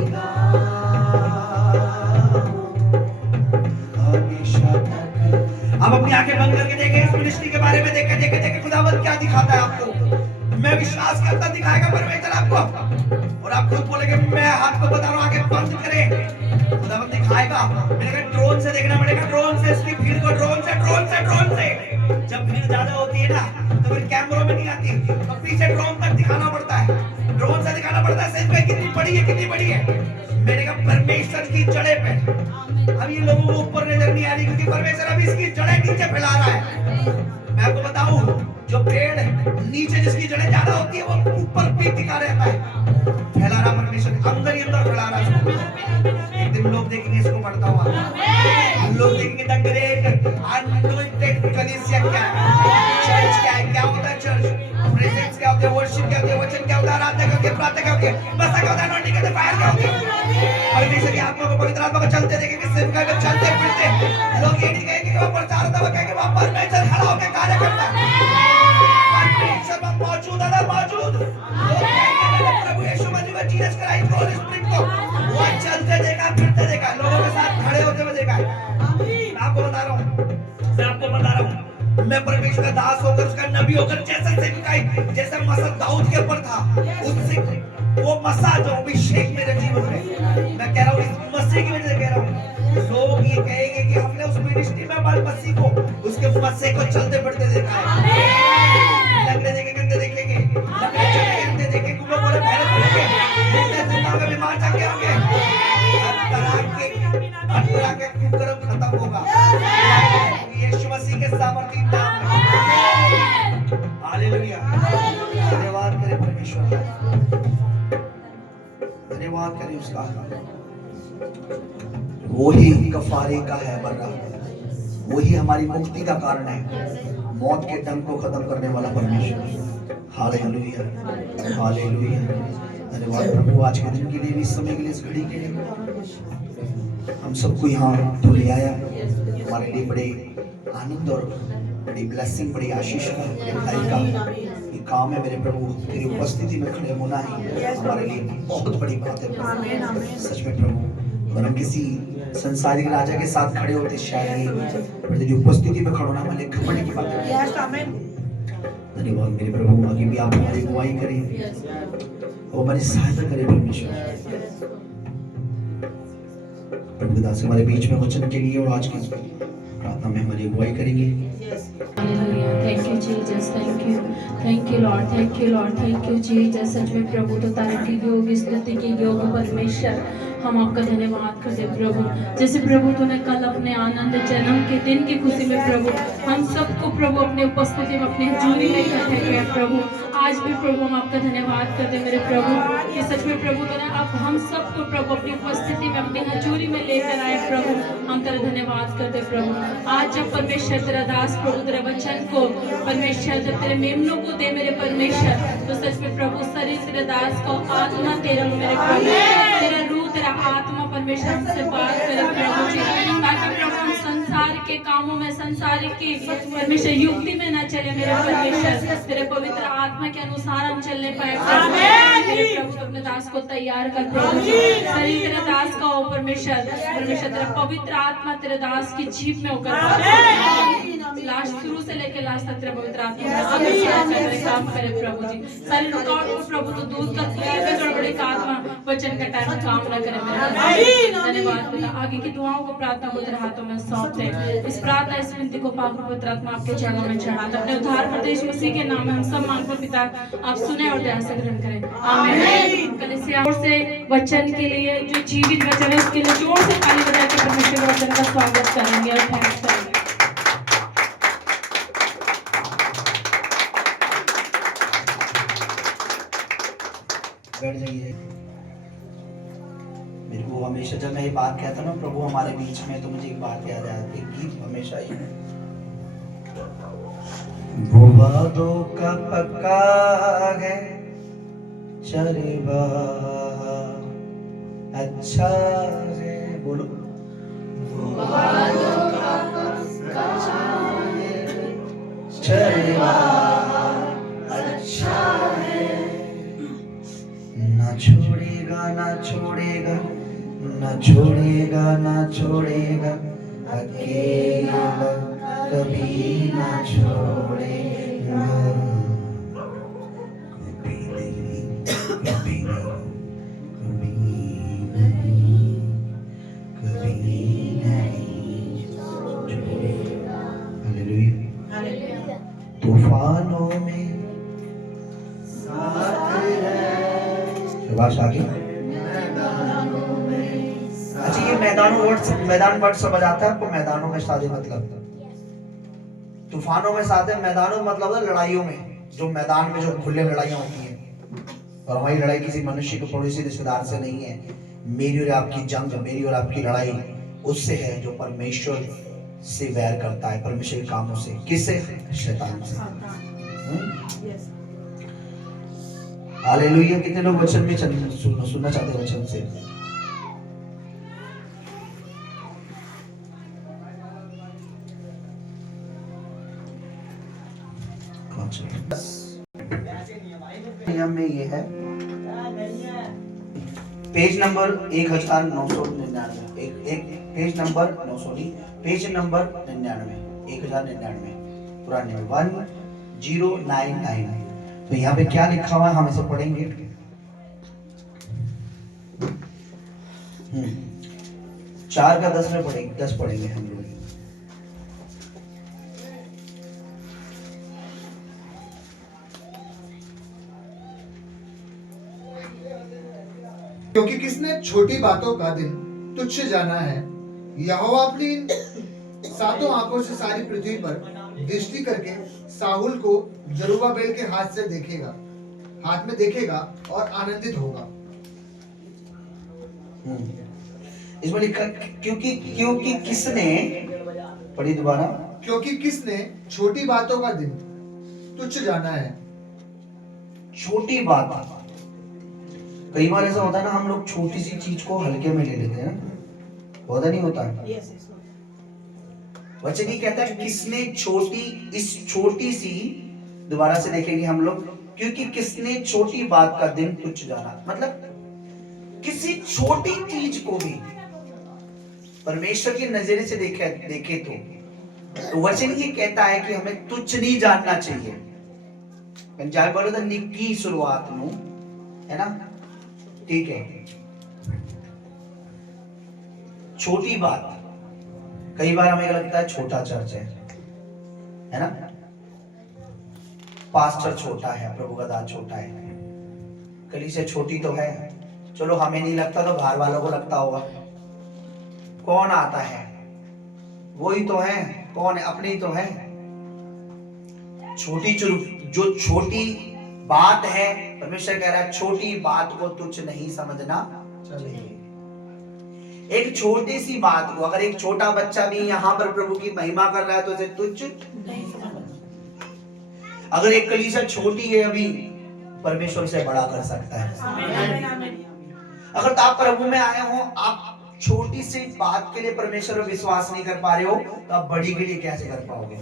हमेशा तक। आप अपनी आंखें बंद करके देखें, इस मिनिस्ट्री के बारे में देखें खुदावंद क्या दिखाता है आपको। मैं विश्वास करता दिखाएगा परमेश्वर आपको, और आप खुद बोलेंगे मैं आपको बता रहा हूं आगे बंद करें, खुदावंद दिखाएगा। मैंने कहा ड्रोन से देखना पड़ेगा, ड्रोन से इसकी भीड़ को, ड्रोन से जब भीड़ ज्यादा होती है ना तो फिर कैमरों में नहीं आती, तो पीछे ड्रोन तक दिखाना पड़ता है, ड्रोन से दिखाना पड़ता है सेवकाई कितनी बड़ी है। मैंने कहा परमेश्वर की जड़ें पे, अब ये लोगों को ऊपर नजर नहीं आ रही क्योंकि परमेश्वर अभी इसकी जड़ें नीचे फैला रहा है। मैं आपको बताऊं जो पेड़ नीचे जिसकी जड़ें ज्यादा होती है वो ऊपर पीठ दिखा रहता है, फैला रहा परमेश्वर अंदर ही अंदर फैला रहा है। एक दिन लोग देखेंगे इसको बढ़ता हुआ, लोग देखेंगे द ग्रेट अनॉइंटेड कलीसिया क्या है, चर्च क्या है, क्या होता है चर्च, प्रेजेंस क्या होती है, वर्शिप क्या होती है, वचन क्या होता है, आराधना क्या होती है, प्रार्थना क्या होती है, बस क्या होता है, अनॉइंटिंग क्या होता है, फायर क्या होती है। परमेश्वर की आत्मा को, पवित्र आत्मा को चलते देखेंगे, सेवकाई में चलते फिरते लोग ये नहीं कहेंगे कि वहां प्रचार होता है, वो कहेंगे वहां परमेश्वर खड़ा होकर कार्य करता है, परमेश्वर मौजूद है, मौजूद। लोग कहेंगे मैंने प्रभु यीशु मसीह को, जीसस क्राइस्ट को, होली स्पिरिट को वो चलते देखा, फिरते देखा, लोगों के साथ खड़े होते हुए देखा। मैं आपको बता रहा हूं, मैं परमेश्वर का दास होकर, उसका नबी होकर, जैसा सेवकाई जैसा मसा दाऊद के ऊपर था, उससे वो मसा जो अभिषेक मेरे जीवन में, मैं कह रहा हूँ इस मसीह की वजह से कह रहा हूँ, लोग ये कहेंगे कि हमने उस मिनिस्ट्री में हमारे मसीह को उसके मसीह को चलते फिरते देखा है, लगने देखे करते देखेंगे, लगने चले करते देखेंगे, कुछ बोले मेहनत करेंगे, मुझे जिंदा में बीमार चल के होंगे, हर तरह के कुकर्म खत्म होगा यीशु मसीह के सामर्थी नाम में। हालेलुया, धन्यवाद करें परमेश्वर, धन्यवाद करें उसका। वही कफारे का है बर्रा, वही हमारी मुक्ति का कारण है, मौत के डंक को खत्म करने वाला परमेश्वर। हालेलुया, हालेलुया, धन्यवाद प्रभु आज के दिन के लिए भी, इस समय के लिए, इस घड़ी के लिए हम सबको यहाँ तो ले आया। हमारे लिए बड़े आनंद और बड़ी ब्लेसिंग, बड़ी आशीष का, बड़े भाई का ये काम है मेरे प्रभु। तेरी उपस्थिति में खड़े होना ही हमारे लिए बहुत बड़ी बात है प्रभु, सच में प्रभु। अगर हम किसी संसारिक राजा के साथ खड़े होते शायद ये तेरी उपस्थिति में खड़े होना हमारे लिए घमंड की बात है। धन्यवाद मेरे प्रभु, आगे भी आप हमारी अगुवाई करें और हमारी सहायता करें परमेश्वर। प्रभु दास हमारे बीच में वचन के लिए और आज की प्रार्थना में हमारी अगुवाई करेंगे। Thank you Jesus, thank you Lord, thank you Lord, thank you Jesus. सच में प्रभु तो तारीफ की योग, स्तुति की योग परमेश्वर, हम आपका धन्यवाद करते प्रभु। जैसे प्रभु तूने कल अपने आनंद जन्म के दिन की खुशी में प्रभु हम सबको प्रभु अपने उपस्थिति में अपने हजूरी में इकट्ठे किया प्रभु, आज भी प्रभु हम आपका धन्यवाद करते मेरे प्रभु कि सच में प्रभु तूने अब हम सबको प्रभु अपनी उपस्थिति में अपनी हजूरी में लेकर आए प्रभु, हम तेरा धन्यवाद करते प्रभु। आज जब परमेश्वर तेरा दास प्रभु तेरे वचन को परमेश्वर जब तेरे मेमनों को दे मेरे परमेश्वर, तो सच में प्रभु शरीर तेरे दास को, आत्मा तेरा मेरे प्रभु, तेरा रूह तेरा आत्मा परमेश्वर हमसे बात करे प्रभु जी, ताकि प्रभु हम संसार के कामों में, संसार की परमेश्वर युक्ति में न चले मेरे परमेश्वर, तेरे पवित्र आत्मा के अनुसार हम चलने पाए मेरे प्रभु। अपने दास को तैयार कर प्रभु जी, शरीर तेरे दास का हो परमेश्वर, परमेश्वर तेरा पवित्र आत्मा तेरे दास की जीभ में होकर लास्ट शुरू से लेके लास्ट तक तेरा पवित्र आत्मा काम करे प्रभु जी। सारी रुकावट को प्रभु तो दूर कर, गड़बड़ी का आत्मा वचन का टाइम काम न करे मेरे धन्यवाद पिता। आगे की दुआओं को प्रार्थना को तेरे हाथों में सौंपते हैं, इस प्रार्थना इस विनती को पाक पवित्र आत्मा आपके चरणों में चढ़ाते अपने उद्धार प्रदेश मसीह के नाम में हम सब मांगते पिता, आप सुने और दया से ग्रहण करें आमीन। कलीसिया जोर से वचन के लिए, जो जीवित वचन है उसके लिए जोर से ताली बजा के परमेश्वर के वचन का स्वागत करेंगे और थैंक्स करेंगे। बैठ जाइए। मेरे को हमेशा जब मैं ये बात कहता ना प्रभु हमारे बीच में, तो मुझे एक बात याद आती है, गीत हमेशा ही वो वादों का पक्का है चरवा अच्छा है, बोलो वो वादों का पक्का है चरवा अच्छा है, ना छोड़ेगा ना छोड़ेगा ना छोड़ेगा ना छोड़ेगा, अकेला कभी ना छोड़ेगा, कभी नहीं कभी नहीं कभी नहीं छोड़ेगा। हालेलुया। तूफानों में साथ है, शाबाश आगे। अच्छा ये मैदान वर्ड समझ आता है आपको? मैदानों में शादी मतलब तूफानों में साथ है, मैदानों मतलब है लड़ाइयों में, जो मैदान में जो खुले लड़ाइयां होती हैं। और हमारी लड़ाई किसी मनुष्य के पड़ोसी रिश्तेदार से नहीं है, मेरी और आपकी जंग, मेरी और आपकी लड़ाई उससे है जो परमेश्वर से वैर करता है, परमेश्वर के कामों से। किससे? शैतान से। हालेलुया। कितने लोग वचन में सुनना चाहते हैं वचन से? नियम में ये है, पेज नंबर 1999, पेज नंबर 1099 पुराने में 1099। तो यहाँ पे क्या लिखा हुआ है हम इसे पढ़ेंगे। 4 का 10 में पढ़ेंगे, 10 पढ़ेंगे हम लोग। क्योंकि किसने छोटी बातों का दिन तुच्छ जाना है, यहोवा अपनी इन सातों आंखों से सारी पृथ्वी पर दृष्टि करके साहुल को जरुब्बाबेल के हाथ में देखेगा और आनंदित होगा। इसमें लिखा क्योंकि किसने, पढ़ी दोबारा, क्योंकि किसने छोटी बातों का दिन तुच्छ जाना है। छोटी बात, कई बार ऐसा होता है ना, हम लोग छोटी सी चीज को हल्के में ले लेते हैं ना, होता नहीं होता? वचन ये कहता है किसने छोटी सी, दोबारा से देखेंगे हम लोग, क्योंकि किसने छोटी बात का दिन तुच्छ जाना, मतलब किसी छोटी चीज को भी परमेश्वर की नजरिए से देखे तो वचन ये कहता है कि हमें तुच्छ नहीं जानना चाहिए। पंजाबी बोलो तो निक्की शुरुआत नु, है ना, ठीक है। छोटी बात, कई बार हमें लगता है छोटा चर्च है ना, पास्टर छोटा है, प्रभु का दास छोटा है, कलीसिया छोटी तो है, चलो हमें नहीं लगता तो बाहर वालों को लगता होगा। कौन आता है, वही तो है, कौन है, अपने ही तो है। जो छोटी बात है, परमेश्वर कह रहा है छोटी बात को तुच्छ नहीं समझना चाहिए। एक छोटी सी बात को, अगर एक छोटा बच्चा भी यहाँ पर प्रभु की महिमा कर रहा है तो उसे तुच्छ नहीं समझना। अगर एक कलीसिया छोटी है अभी, परमेश्वर से बड़ा कर सकता है। अगर तो आप प्रभु में आए हो, आप छोटी सी बात के लिए परमेश्वर पर विश्वास नहीं कर पा रहे हो, तो आप बड़ी के लिए कैसे कर पाओगे?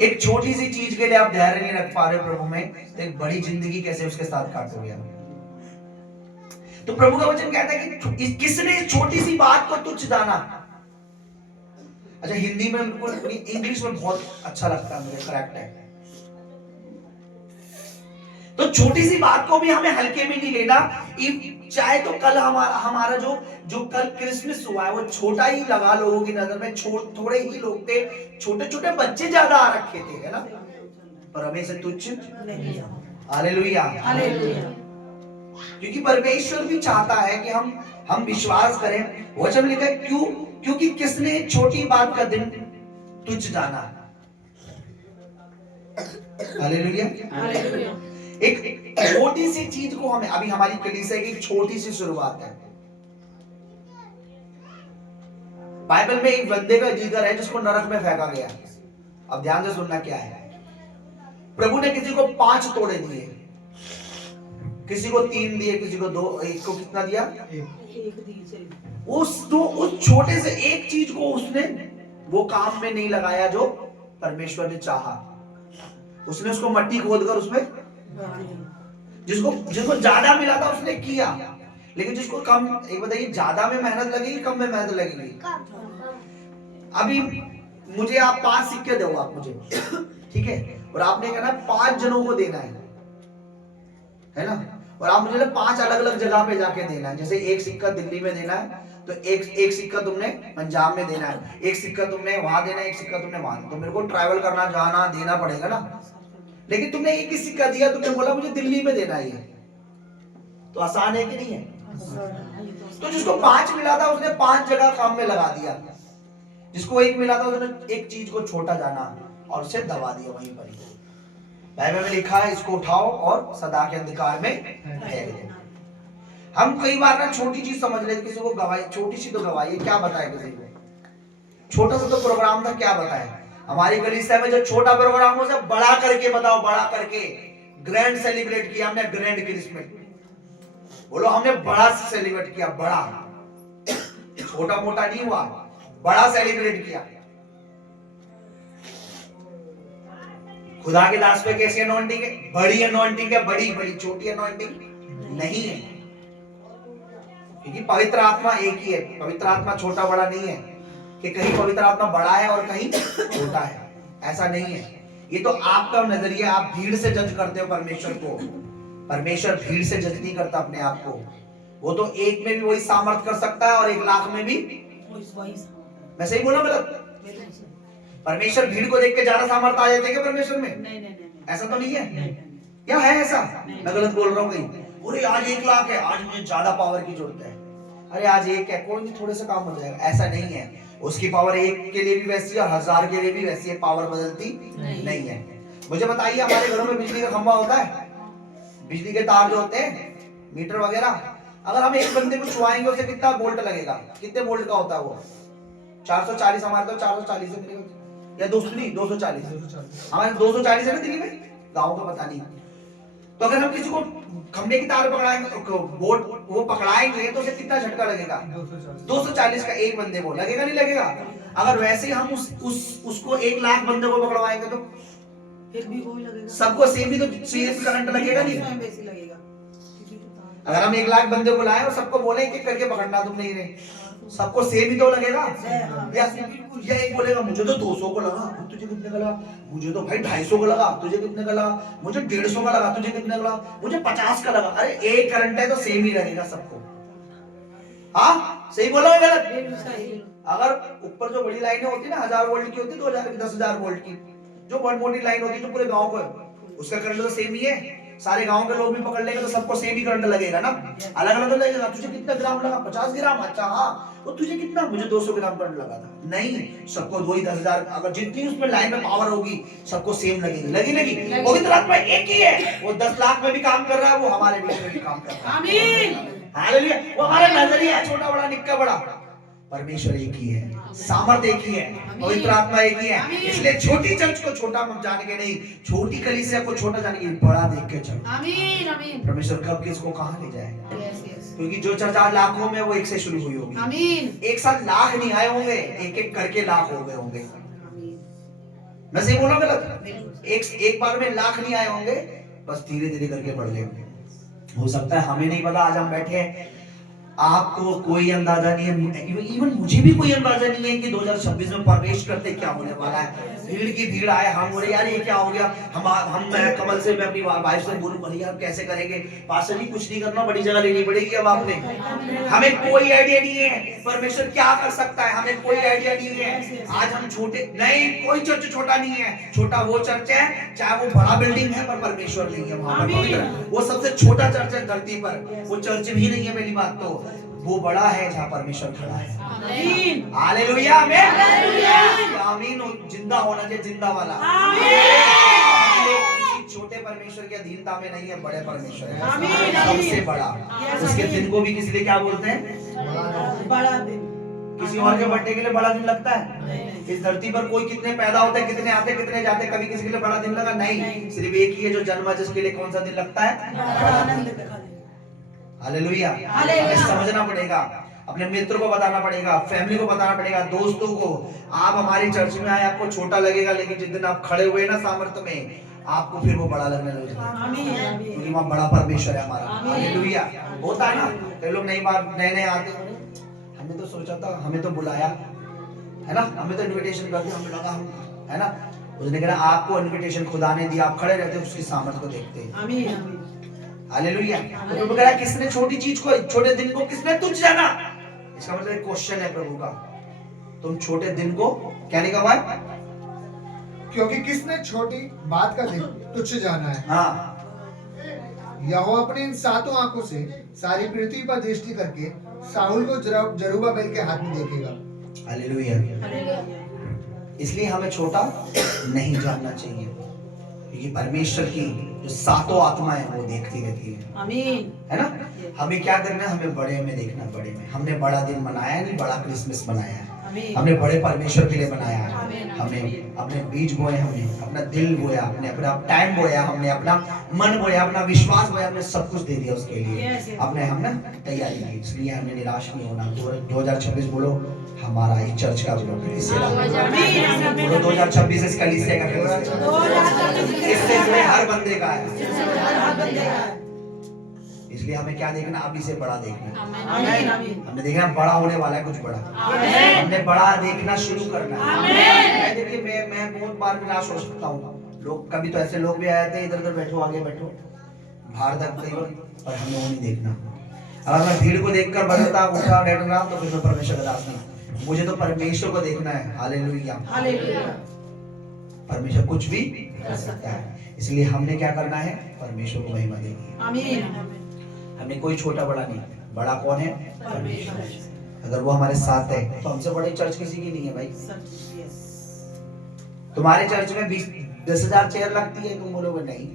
एक छोटी सी चीज के लिए आप धैर्य नहीं रख पा रहे हो प्रभु में, तो एक बड़ी जिंदगी कैसे उसके साथ काटोगे आप? तो प्रभु का वचन कहता है कि किसने छोटी सी बात को तुच्छ जाना। अच्छा, हिंदी में बिल्कुल, इंग्लिश में बहुत अच्छा लगता है मुझे, करेक्ट है। तो छोटी सी बात को भी हमें हल्के में नहीं लेना। चाहे तो कल हमारा जो कल क्रिसमस हुआ है वो छोटा ही लगा लोगों की नजर में, थोड़े ही लोग थे, छोटे छोटे बच्चे ज्यादा आ रखे थे, है ना, पर हमें से तुच्छ नहीं। Hallelujah, hallelujah. क्योंकि परमेश्वर भी चाहता है कि हम विश्वास करें। वचन लिखा है क्योंकि किसने छोटी बात का दिन तुच्छ जाना। Hallelujah, hallelujah. एक छोटी सी चीज को हमें, अभी हमारी कलीसिया की एक छोटी सी शुरुआत है। बाइबल में एक बंदे का जिगर है जिसको नरक में फेंका गया। अब ध्यान से सुनना क्या है। प्रभु ने किसी को 5 तोड़े दिए, किसी को 3 दिए, किसी को 2, एक को कितना दिया? 1। उस छोटे से एक चीज को उसने वो काम में नहीं लगाया जो परमेश्वर ने चाहा। उसने उसको मट्टी खोदकर उसमें, जिसको ज्यादा मिला था उसने किया, लेकिन जिसको कम, एक बताइए, ज्यादा में मेहनत लगेगी, कम में मेहनत लगेगी? अभी मुझे आप 5 सिक्के दो आप मुझे, ठीक है, और आपने कहना 5 जनों को देना है ना, और आप मुझे 5 अलग अलग जगह पे जाके देना है। जैसे एक सिक्का दिल्ली में देना है, तो एक सिक्का तुमने पंजाब में देना है, एक सिक्का तुमने वहां देना है, एक सिक्का तुमने वहां, तो मेरे को ट्रैवल करना, जाना, देना पड़ेगा ना। लेकिन तुमने एक ही सिक्का दिया, तुमने बोला मुझे दिल्ली में देना है, तो आसान है कि नहीं है? तो जिसको 5 मिला था उसने 5 जगह काम में लगा दिया, जिसको 1 मिला था उसने एक चीज को छोटा जाना और उसे दबा दिया वहीं पर। बाइबल में लिखा है इसको उठाओ और सदा के अंधकार में फेंक दो। हम कई बार ना छोटी चीज समझ लेते, किसी को गवाही, छोटी सी तो गवाही, क्या बताए किसी को, छोटा सा तो प्रोग्राम था, क्या बताए। हमारी कलीसिया में जो छोटा प्रोग्राम हो, सब बड़ा करके बताओ, बड़ा करके ग्रैंड सेलिब्रेट किया हमने, ग्रैंड क्रिसमस। बोलो हमने बड़ा सेलिब्रेट किया, बड़ा, छोटा मोटा नहीं हुआ, बड़ा सेलिब्रेट किया। खुदा के दास पे कैसी अनॉइंटिंग है? बड़ी अनॉइंटिंग है, बड़ी बड़ी, छोटी अनॉइंटिंग नहीं है, क्योंकि पवित्र आत्मा एक ही है। पवित्र आत्मा छोटा बड़ा नहीं है कि कहीं पवित्र आत्मा बड़ा है और कहीं छोटा है, ऐसा नहीं है। ये तो आपका नजरिया, आप भीड़ से जज करते हो परमेश्वर को। परमेश्वर भीड़ से जज नहीं करता अपने आप को। वो तो एक में भी वही सामर्थ कर सकता है और 1 लाख में भी। मैं सही बोला गलत? परमेश्वर भीड़ को देख के ज्यादा सामर्थ आ जाते हैं क्या परमेश्वर में? ऐसा तो नहीं है क्या? है ऐसा? मैं गलत बोल रहा हूँ कहीं? पूरे आज 1 लाख है, आज मुझे ज्यादा पावर की जरूरत है। अरे आज 1 है, कोई नहीं, थोड़े से काम हो जाएगा। ऐसा नहीं है। उसकी पावर 1 के लिए भी वैसी है और 1000 के लिए भी वैसी है। पावर बदलती नहीं है। मुझे बताइए, हमारे घरों में बिजली का खंभा होता है, बिजली के तार जो होते हैं, मीटर वगैरह, अगर हम एक बंदे को छुआएंगे उसे कितना वोल्ट लगेगा? कितने वोल्ट का होता है वो? 440। हमारे तो 440 है मेरे या 240 हमारे 240 है ना दिल्ली में, गाँव का पता नहीं। तो अगर हम किसी को खंभे की तार पकड़ाएंगे, बोर्ड वो पकड़ाएंगे तो उसे कितना झटका लगेगा? 240 का एक बंदे को लगेगा, नहीं लगेगा? अगर वैसे ही हम उसको 1 लाख बंदे को पकड़वाएंगे तो फिर भी वही लगेगा, सबको सेम ही तो सीरियस करंट लगेगा नहीं? वैसे लगेगा। अगर हम 1 लाख बंदे को लाए और सबको बोले कि करके पकड़ना तुम नहीं रहे, सबको सेम ही तो लगेगा? या एक बोलेगा मुझे तो 200 को लगा, तुझे कितने का लगा? मुझे तो भाई 250 को लगा, तुझे कितने का लगा? मुझे 150 का लगा, तुझे कितने का लगा? मुझे 50 का लगा। अरे एक करंट है तो सेम ही लगेगा सबको। हाँ सही बोला है गलत? अगर ऊपर जो बड़ी लाइनें होती है ना, 1000 वोल्ट की होती है, 2000 की, 10000 वोल्ट की, जो बहुत मोटी लाइन होती है जो पूरे गांव को है, उसका करंट तो सेम ही है। सारे गांव के लोग भी पकड़ लेंगे तो सबको सेम ही करंट लगेगा ना? अलग अलग लगेगा। तुझे कितना ग्राम लगा? 50 ग्राम। अच्छा हाँ, तो तुझे कितना? मुझे 200 ग्राम करंट लगा था। नहीं, सबको वही 10,000। अगर जितनी उसमें लाइन में पावर होगी सबको सेम लगेगी। लगी पवित्र आत्मा एक ही है। वो 10 लाख में भी काम कर रहा है, वो हमारे बीच में भी काम कर रहा है। आमीन, हालेलुया। वो हमारा नजरिया है, छोटा बड़ा निक्का बड़ा, परमेश्वर एक ही है, सामर्थ एक ही है, पवित्र आत्मा एक ही है। इसलिए छोटी चर्च को छोटा मत जान के नहीं, छोटी कलीसिया को छोटा जान के बड़ा देख के चलो। आमीन, आमीन। परमेश्वर कब किसको कहां ले जाए? क्योंकि जो चर्च आज लाखों में, वो 1 से शुरू हुई होगी। आमीन। एक साथ लाख नहीं आए होंगे, एक एक करके लाख हो गए होंगे। मैं सही बोल रहा हूं गलत? एक बार में लाख नहीं आए होंगे, बस धीरे धीरे करके बढ़ गए होंगे। हो सकता है हमें नहीं पता, आज हम बैठे हैं, आपको कोई अंदाजा नहीं है, इवन मुझे भी कोई अंदाजा नहीं है कि 2026 में प्रवेश करते क्या होने वाला है। भीड़ की भीड़ आए, हम बोले यार ये क्या हो गया? मैं कमल से, मैं अपनी वाइफ से बोलूं, बोले यार कैसे करेंगे? पास्टर जी कुछ नहीं करना, बड़ी जगह लेनी पड़ेगी अब आपने। हमें कोई आइडिया नहीं है परमेश्वर क्या कर सकता है, हमें कोई आइडिया नहीं है। आज हम छोटे नहीं, कोई चर्च छोटा नहीं है। छोटा वो चर्च है चाहे वो बड़ा बिल्डिंग है, पर परमेश्वर नहीं है वहां पर। वो सबसे छोटा चर्च है धरती पर, वो चर्च भी नहीं है। पहली बात तो वो बड़ा है जहाँ परमेश्वर खड़ा है। आमीन, हालेलुया, आमीन, हालेलुया, आमीन। जिंदा होना चाहिए, जिंदा वाला। किसी छोटे परमेश्वर की अधीनता में नहीं है, बड़े परमेश्वर है, आमीन, सबसे बड़ा। उसके दिन को भी किसी लिए क्या बोलते हैं? बड़ा दिन। किसी और के बर्थडे के लिए बड़ा दिन लगता है? इस धरती पर कोई कितने पैदा होते हैं, कितने आते, कितने जाते, कभी किसी के लिए बड़ा दिन लगा? नहीं, सिर्फ एक ही है जो जन्मा, जिसके लिए कौन सा दिन लगता है? हालेलुया। हमें समझना पड़ेगा, अपने मित्र को बताना पड़ेगा, फैमिली को बताना पड़ेगा, दोस्तों को। आप हमारी चर्च में आए, आपको छोटा लगेगा, लेकिन जिस दिन आप खड़े हुए ना सामर्थ्य में, आपको फिर वो बड़ा लगने लगेगा, क्योंकि वहाँ बड़ा परमेश्वर है हमारा। हालेलुया। होता है ना, कई लोग नई बार नए आते, हमें तो सोचा था, हमें तो बुलाया है ना, हमें तो इनविटेशन कर दिया, हमें लगा हम है ना। उसने कहा आपको इनविटेशन खुदा ने दिया, आप खड़े रहते, उसकी सामर्थ को देखते हैं। हालेलुया। तो प्रभु कह रहा है किसने छोटी चीज को, छोटे दिन को किसने तुच्छ जाना? इसका मतलब एक क्वेश्चन है प्रभु का, तुम छोटे दिन को क्या नहीं कहा? क्योंकि किसने छोटी बात का दिन तुच्छ जाना है। हाँ, यहोवा अपनी इन 7 आंखों से सारी पृथ्वी पर दृष्टि करके साहुल को जरुब्बाबेल के हाथ में देखेगा। हालेलुया। इसलिए हमें छोटा नहीं जानना चाहिए, क्योंकि परमेश्वर की जो 7 आत्माएं वो देखती रहती है। आमीन, है ना? हमें क्या करना है? हमें बड़े में देखना, बड़े में। हमने बड़ा दिन मनाया नहीं, बड़ा क्रिसमस मनाया है, हमने बड़े परमेश्वर के लिए बनाया है। हमने अपने बीज बोए, हमने अपना दिल बोया, हमने अपना टाइम बोया, हमने अपना मन बोया, अपना विश्वास बोया, हमने सब कुछ दे दिया उसके लिए। हमने तैयारी की, इसलिए हमें निराश नहीं होना। 2026 बोलो हमारा इस चर्च का, बोलो बोलो 2026 इस कलीसिया का, इससे जुड़े हर बंदे का है। इसलिए हमें क्या देखना? अभी से बड़ा देखना। हमने देखना बड़ा होने वाला है, कुछ बड़ा। हमने बड़ा देखना शुरू करना है। देखिए मैं बहुत बार निराश हो सकता हूँ। लोग कभी तो ऐसे लोग भी आए थे, इधर उधर बैठो, आगे बैठो, बाहर तक, पर हमें वो नहीं देखना। अगर मैं भीड़ को देखकर बदलता उठा बैठ रहा तो फिर मैं परमेश्वर का दास नहीं। मुझे तो परमेश्वर को देखना है। हालेलुया। हालेलुया। परमेश्वर कुछ भी कर सकता है, इसलिए हमने क्या करना है? परमेश्वर को महिमा देनी है। आमीन। हमें कोई छोटा बड़ा नहीं, बड़ा कौन है? परमेश्वर। अगर वो हमारे साथ है तो हमसे बड़ी चर्च किसी की नहीं है भाई। तुम्हारे चर्च में 10,000 चेयर लगती है, तुम बोलोगे नहीं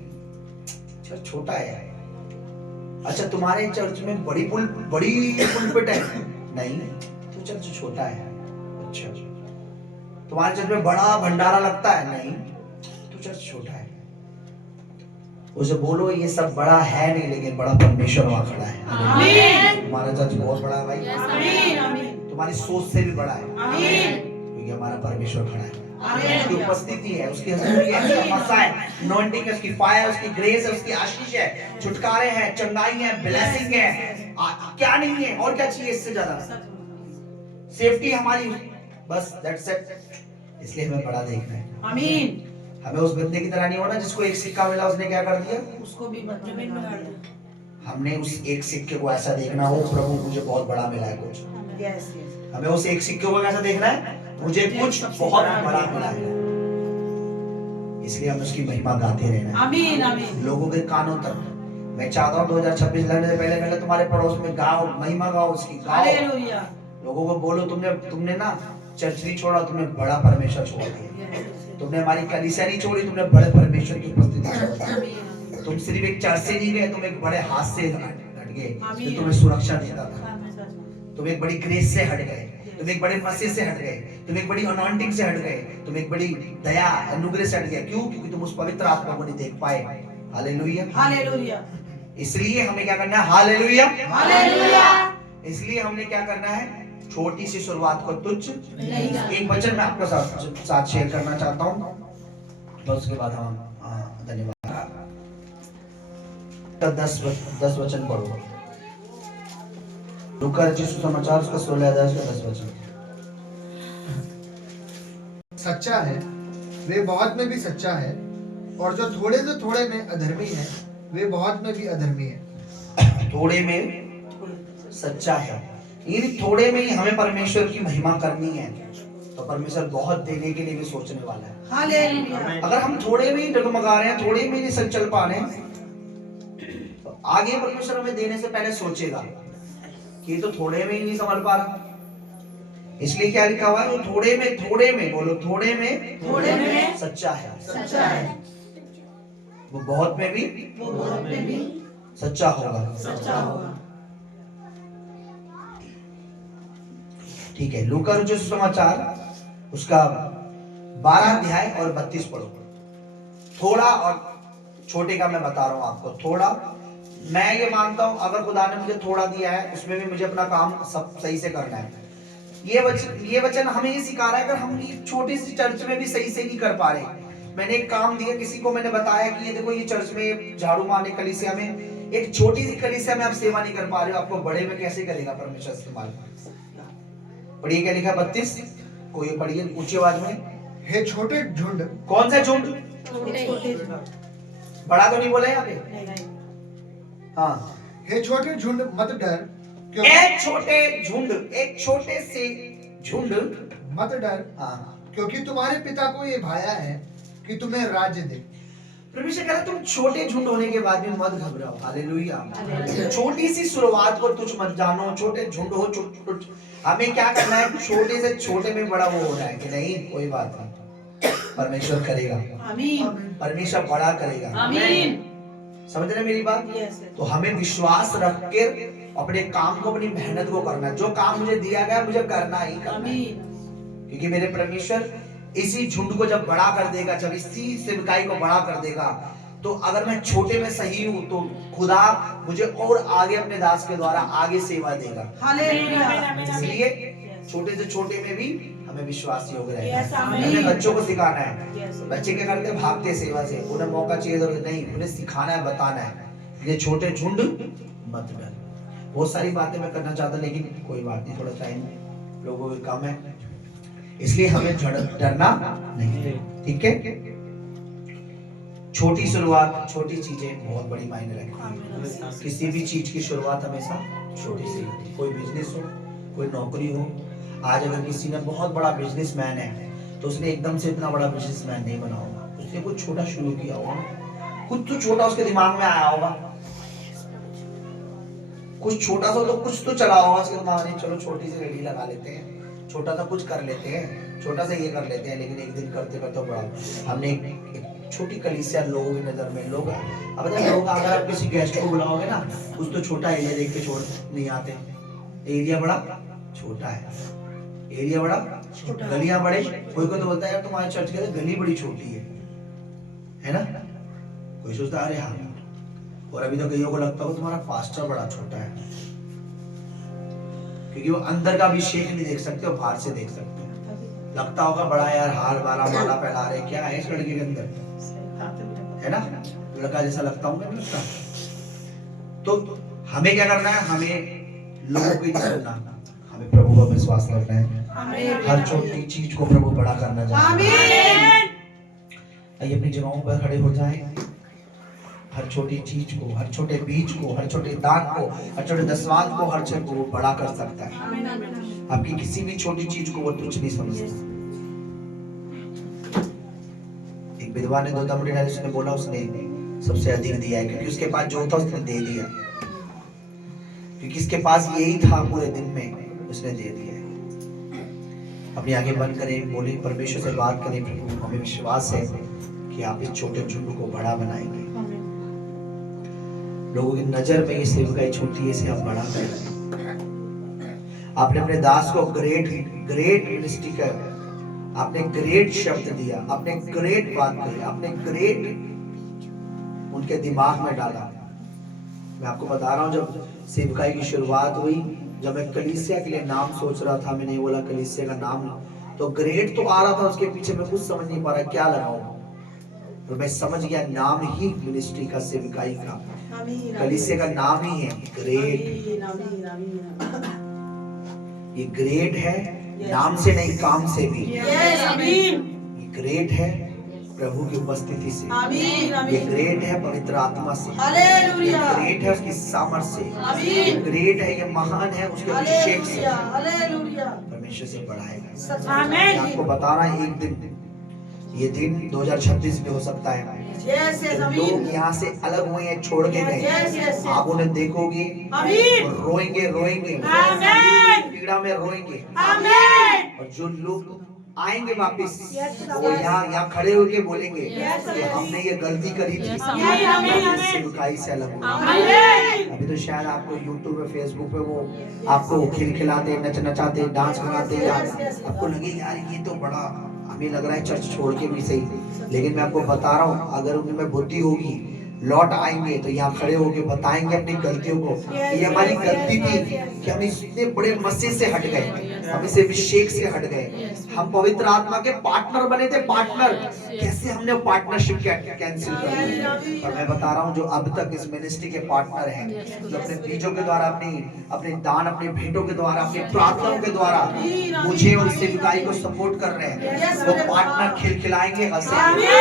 चर्च छोटा है। अच्छा तुम्हारे चर्च में बड़ी पुलपिट है, नहीं तो चर्च छोटा है। अच्छा तुम्हारे चर्च में बड़ा भंडारा लगता है, नहीं तो चर्च छोटा है। उसे बोलो ये सब बड़ा है नहीं, लेकिन बड़ा परमेश्वर वहां खड़ा है। आमीन। तुम्हारा चर्च बहुत बड़ा है भाई। आमीन। आमीन। तुम्हारी सोच से भी बड़ा है, आमीन। क्योंकि हमारा परमेश्वर खड़ा है। आमीन। उसकी उपस्थिति है, उसकी हजूरी है, उसका मसा है, अनॉइंटिंग है, उसकी फायर, उसकी ग्रेस है, उसकी आशीष है, छुटकारे हैं, चंगाई है, ब्लेसिंग है। क्या नहीं है और क्या चाहिए इससे ज्यादा? सेफ्टी हमारी, बस दैट्स इट। इसलिए हमें बड़ा देखना है। आमीन। हमें उस बंदे की तरह नहीं होना जिसको एक सिक्का मिला, उसने क्या कर दिया? उसको भी जमीन में गाड़ दिया। हमने उस एक सिक्के को ऐसा देखना हो, प्रभु मुझे बहुत बड़ा मिला है कुछ। Yes yes. हमें उस एक सिक्के को कैसा देखना है? मुझे कुछ बहुत बड़ा मिला है। इसलिए हम उसकी महिमा गाते रहना है। आमीन। आमीन। लोगों के कानों तक। मैं चाहता हूँ 2026 लगने से पहले तुम्हारे पड़ोस में गाओ, महिमा गाओ उसकी, गाओ। हालेलुया। लोगों को बोलो तुमने ना चर्च नहीं छोड़ा, तुमने बड़ा परमेश्वर छोड़ दिया। तुमने हमारी कलीसिया नहीं छोड़ी, तुमने बड़े परमेश्वर की उपस्थिति छोड़ दी। तुम सिर्फ एक चर्च से नहीं गए, तुम एक बड़े हाथ से हट गए जो तुम्हें सुरक्षा देता था। तुम एक बड़ी ग्रेस से हट गए, तुम एक बड़े मसीह से हट गए, तुम एक बड़ी अनॉइंटिंग से हट गए, तुम एक बड़ी दया अनुग्रह से हट गए। क्यों? क्योंकि तुम उस पवित्र आत्मा को नहीं देख पाए। हालेलुया। हालेलुया। इसलिए हमें क्या करना है? हालेलुया। हालेलुया। इसलिए हमने क्या करना है? छोटी सी शुरुआत को तुच्छ नहीं जाना। एक वचन मैं आपके साथ शेयर करना चाहता हूँ, बस उसके बाद हम धन्यवाद। 10 वचन पढ़ो। लूका रचित सुसमाचार उसका 16 अध्याय का 10 वचन। सच्चा है वे बहुत में भी सच्चा है, और जो थोड़े से थोड़े में अधर्मी है वे बहुत में भी अधर्मी है। थोड़े में सच्चा है, इन थोड़े में ही हमें परमेश्वर की महिमा करनी है, तो परमेश्वर बहुत देने के लिए भी सोचने वाला है। हालेलुया। अगर हम थोड़े में ही डगमगा रहे हैं, थोड़े में ही नहीं चल पा रहे हैं, तो आगे परमेश्वर हमें देने से पहले सोचेगा कि ये तो थोड़े में ही नहीं संभल पा रहा। इसलिए क्या लिखा हुआ है? थोड़े में बोलो, थोड़े में सच्चा है, सच्चा है, वो बहुत में भी वो बहुत में भी सच्चा होगा। सच्चा होगा। ठीक है, लूका रचित सुसमाचार उसका 12 अध्याय और 32 पढ़ो। थोड़ा और छोटे का मैं बता रहा हूं आपको। थोड़ा, मैं ये मानता हूं अगर खुदा ने मुझे थोड़ा दिया है, उसमें भी मुझे अपना काम सब सही से करना है। ये वचन हमें ये सिखा रहा है, अगर हम ये छोटी सी चर्च में भी सही से नहीं कर पा रहे, मैंने एक काम दिया किसी को, मैंने बताया कि ये देखो ये चर्च में झाड़ू मारने कलीसिया में, एक छोटी सी कलीसिया में आप सेवा नहीं कर पा रहे हो, आपको बड़े में कैसे करेगा परमेश्वर इस्तेमाल? पढ़िए क्या लिखा 32, कोई पढ़िए ऊंची आवाज में। हे छोटे झुंड। कौन सा झुंड? छोटे बड़ा तो नहीं बोला यहाँ पे? नहीं। हाँ, हे छोटे झुंड मत डर, एक छोटे झुंड, एक छोटे से झुंड मत डर, हाँ, क्योंकि तुम्हारे पिता को ये भाया है कि तुम्हें राज्य दे। परमेश्वर कह रहा है तुम छोटे झुंड होने के बाद भी मत घबराओ। हालेलुया। हालेलुया। छोटी सी शुरुआत को तुझ मत जानो, छोटे झुंड हो हमें क्या करना है? छोटे से छोटे में बड़ा वो हो रहा है कि नहीं, कोई बात नहीं, परमेश्वर करेगा, आमीन। परमेश्वर बड़ा करेगा। आमीन। समझ रहे मेरी बात? यस। तो हमें विश्वास रख के अपने काम को, अपनी मेहनत को करना है। जो काम मुझे दिया गया मुझे करना ही करना है, आमीन। क्योंकि मेरे परमेश्वर इसी झुंड को जब बड़ा कर देगा, जब इसी सेवकाई को बड़ा कर देगा, तो अगर मैं छोटे में सही हूं तो खुदा मुझे और आगे अपने दास के द्वारा आगे सेवा देगा। हालेलुया। इसलिए छोटे से छोटे में भी हमें विश्वास योग्य रहना Yes, है। आमीन। हमें बच्चों को सिखाना है। Yes. बच्चे क्या करते हैं? भागते सेवा से, उन्हें मौका चाहिए तो नहीं, उन्हें सिखाना है, बताना है, ये छोटे झुंड मत डर। बहुत सारी बातें मैं करना चाहता, लेकिन कोई बात नहीं, थोड़ा टाइम लोगों को कम है, इसलिए हमें डरना नहीं, ठीक है? छोटी शुरुआत, छोटी चीजें बहुत बड़ी मायने रखती हैं। किसी भी चीज की शुरुआत हमेशा छोटी सी, कोई बिजनेस हो, कोई नौकरी हो। आज अगर किसी ने बहुत बड़ा बिजनेसमैन है तो उसने एकदम से इतना बड़ा बिजनेसमैन नहीं बना होगा, उसने कुछ छोटा शुरू किया होगा, कुछ तो छोटा उसके दिमाग में आया होगा, कुछ छोटा सा तो कुछ तो चला होगा उसके दिमाग में, चलो छोटी सी रेडी लगा लेते हैं, छोटा सा कुछ कर लेते हैं, छोटा सा ये कर लेते हैं। लेकिन एक दिन करते करते बड़ा। हमने एक छोटी कलीसिया लोगों की नजर में लोग, अब लोग अगर आप किसी गेस्ट को बुलाओगे ना, कुछ तो छोटा एरिया देख के छोड़ नहीं आते। एरिया बड़ा छोटा है, एरिया बड़ा गलियां बड़े। कोई तो बोलता है यार तुम्हारे चर्च के गली बड़ी छोटी है ना, कोई सोचता अरे हाँ। और अभी तो कईयों को लगता हो तुम्हारा पास्टर बड़ा छोटा है, क्योंकि वो अंदर का अभिषेक नहीं देख सकते, वो बाहर से देख सकते हैं। लगता होगा बड़ा यार, हार वाला माला फैला रहे, क्या है इस लड़के के अंदर, है ना, लड़का जैसा लगता हूँ मैं, लगता। तो हमें क्या करना है, हमें लोगों की नहीं सुनना, हमें प्रभु पर विश्वास रखना है। हर छोटी चीज को प्रभु बड़ा करना चाहता है। आइए अपनी जगहों पर खड़े हो जाएं। हर छोटी चीज को, हर छोटे बीज को, हर छोटे दान को, हर छोटे दसवांत को, हर चीज को वो बड़ा कर सकता है। आपकी किसी भी छोटी चीज को वो तुच्छ नहीं समझता। एक विधवा ने 2 दमड़ी डाली, उसने बोला उसने सबसे अधिक दिया है, क्योंकि उसके पास जो था उसने दे दिया, क्योंकि इसके पास यही था पूरे दिन में, उसने दे दिया। अपनी आंखें बंद करें, बोले परमेश्वर से बात करें, प्रभु हमें विश्वास है कि आप इस छोटे झुंड को बड़ा बनाएंगे। लोगों की नजर में ये सेवकाई छोटी है, इसे आप बड़ा करें। आपने अपने दास को ग्रेट मिनिस्ट्री का, आपने ग्रेट शब्द दिया, आपने ग्रेट बात कही, आपने ग्रेट उनके दिमाग में डाला। मैं आपको बता रहा हूँ, जब सेवकाई की शुरुआत हुई, जब मैं कलीसिया के लिए नाम सोच रहा था, मैंने बोला कलीसिया का नाम, तो ग्रेट तो आ रहा था, उसके पीछे मैं कुछ समझ नहीं पा रहा क्या लगाऊं, तो मैं समझ गया नाम ही मिनिस्ट्री का, सेवकाई का, कलीसिया का नाम ही है ग्रेट। ये ग्रेट है, नाम से नहीं काम से भी। ये ग्रेट है प्रभु की उपस्थिति से, ये ग्रेट है पवित्र आत्मा से, ये ग्रेट है उसकी सामर्थ्य से, ये ग्रेट है, ये महान है उसके अभिषेक से, परमेश्वर से बढ़ाएगा। मैं आपको बता रहा है, एक दिन, ये दिन 2026 में हो सकता है, लोग यहाँ से अलग हुए हैं, छोड़ के गए, आप उन्हें देखोगे रोएंगे, पीड़ा में रोएंगे, और जो लोग आएंगे वापस, वो यहाँ खड़े होके बोलेंगे कि हमने ये गलती करी थी, सेवकाई से अलग हुआ। अभी तो शायद आपको YouTube पे, Facebook पे वो आपको खिलखिलाते, नचाते, डांस कराते, आपको लगे यार ये तो बड़ा, हमें लग रहा है चर्च छोड़ के भी सही। लेकिन मैं आपको बता रहा हूँ, अगर उनमें बुद्धि होगी, लौट आएंगे तो यहाँ खड़े होके बताएंगे अपनी गलतियों को, ये हमारी गलती थी कि हम इतने बड़े मसीह से हट गए, हम इसे अभिषेक से हट गए, हम पवित्र आत्मा के पार्टनर बने थे, पार्टनर, कैसे हमने पार्टनरशिप कैंसिल कर दी। और मैं बता रहा हूँ, जो अब तक इस मिनिस्ट्री के पार्टनर हैं, जो अपने बीजों के द्वारा, अपने दान, अपने भेंटों के द्वारा, अपनी प्रार्थनाओं के द्वारा मुझे और सेवकाई को सपोर्ट कर रहे हैं, वो पार्टनर खिलखिलाएंगे, हंसेंगे,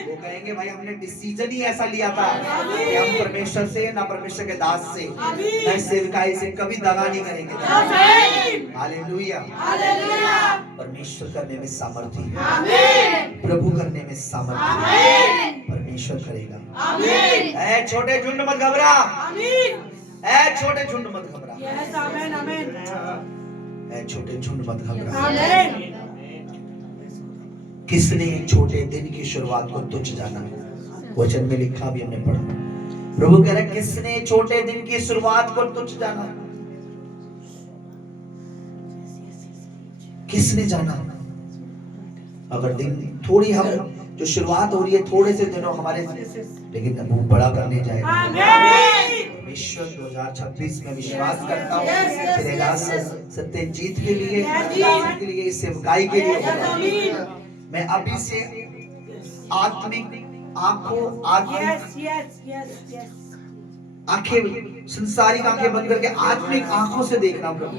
वो कहेंगे भाई हमने डिसीजन ही ऐसा लिया था कि हम परमेश्वर से, ना परमेश्वर के दास से, ना सेवकाई से कभी दगा नहीं करेंगे। हालेलुया। परमेश्वर करने में सामर्थ्य है, प्रभु करने में सामर्थ्य है, परमेश्वर करेगा। ऐ छोटे झुंड मत घबरा, ऐ छोटे झुंड मत घबरा, ऐ छोटे झुंड मत घबरा। किसने छोटे दिन की शुरुआत को तुच्छ जाना? वचन में लिखा भी हमने पढ़ा, प्रभु कह रहे किसने छोटे दिन की शुरुआत को तुच्छ जाना? किसने जाना? अगर दिन थोड़ी, हम जो शुरुआत हो रही है थोड़े से दिनों हमारे, लेकिन वो बड़ा करने जाएगा। परमेश्वर 2026 में विश्वास करता हूँ सत्यजीत के लिए, इस सेवकाई के लिए मैं अभी से आत्मिक आंखें, संसारिक आंखें बंद करके आत्मिक आंखों से देखना प्रभु।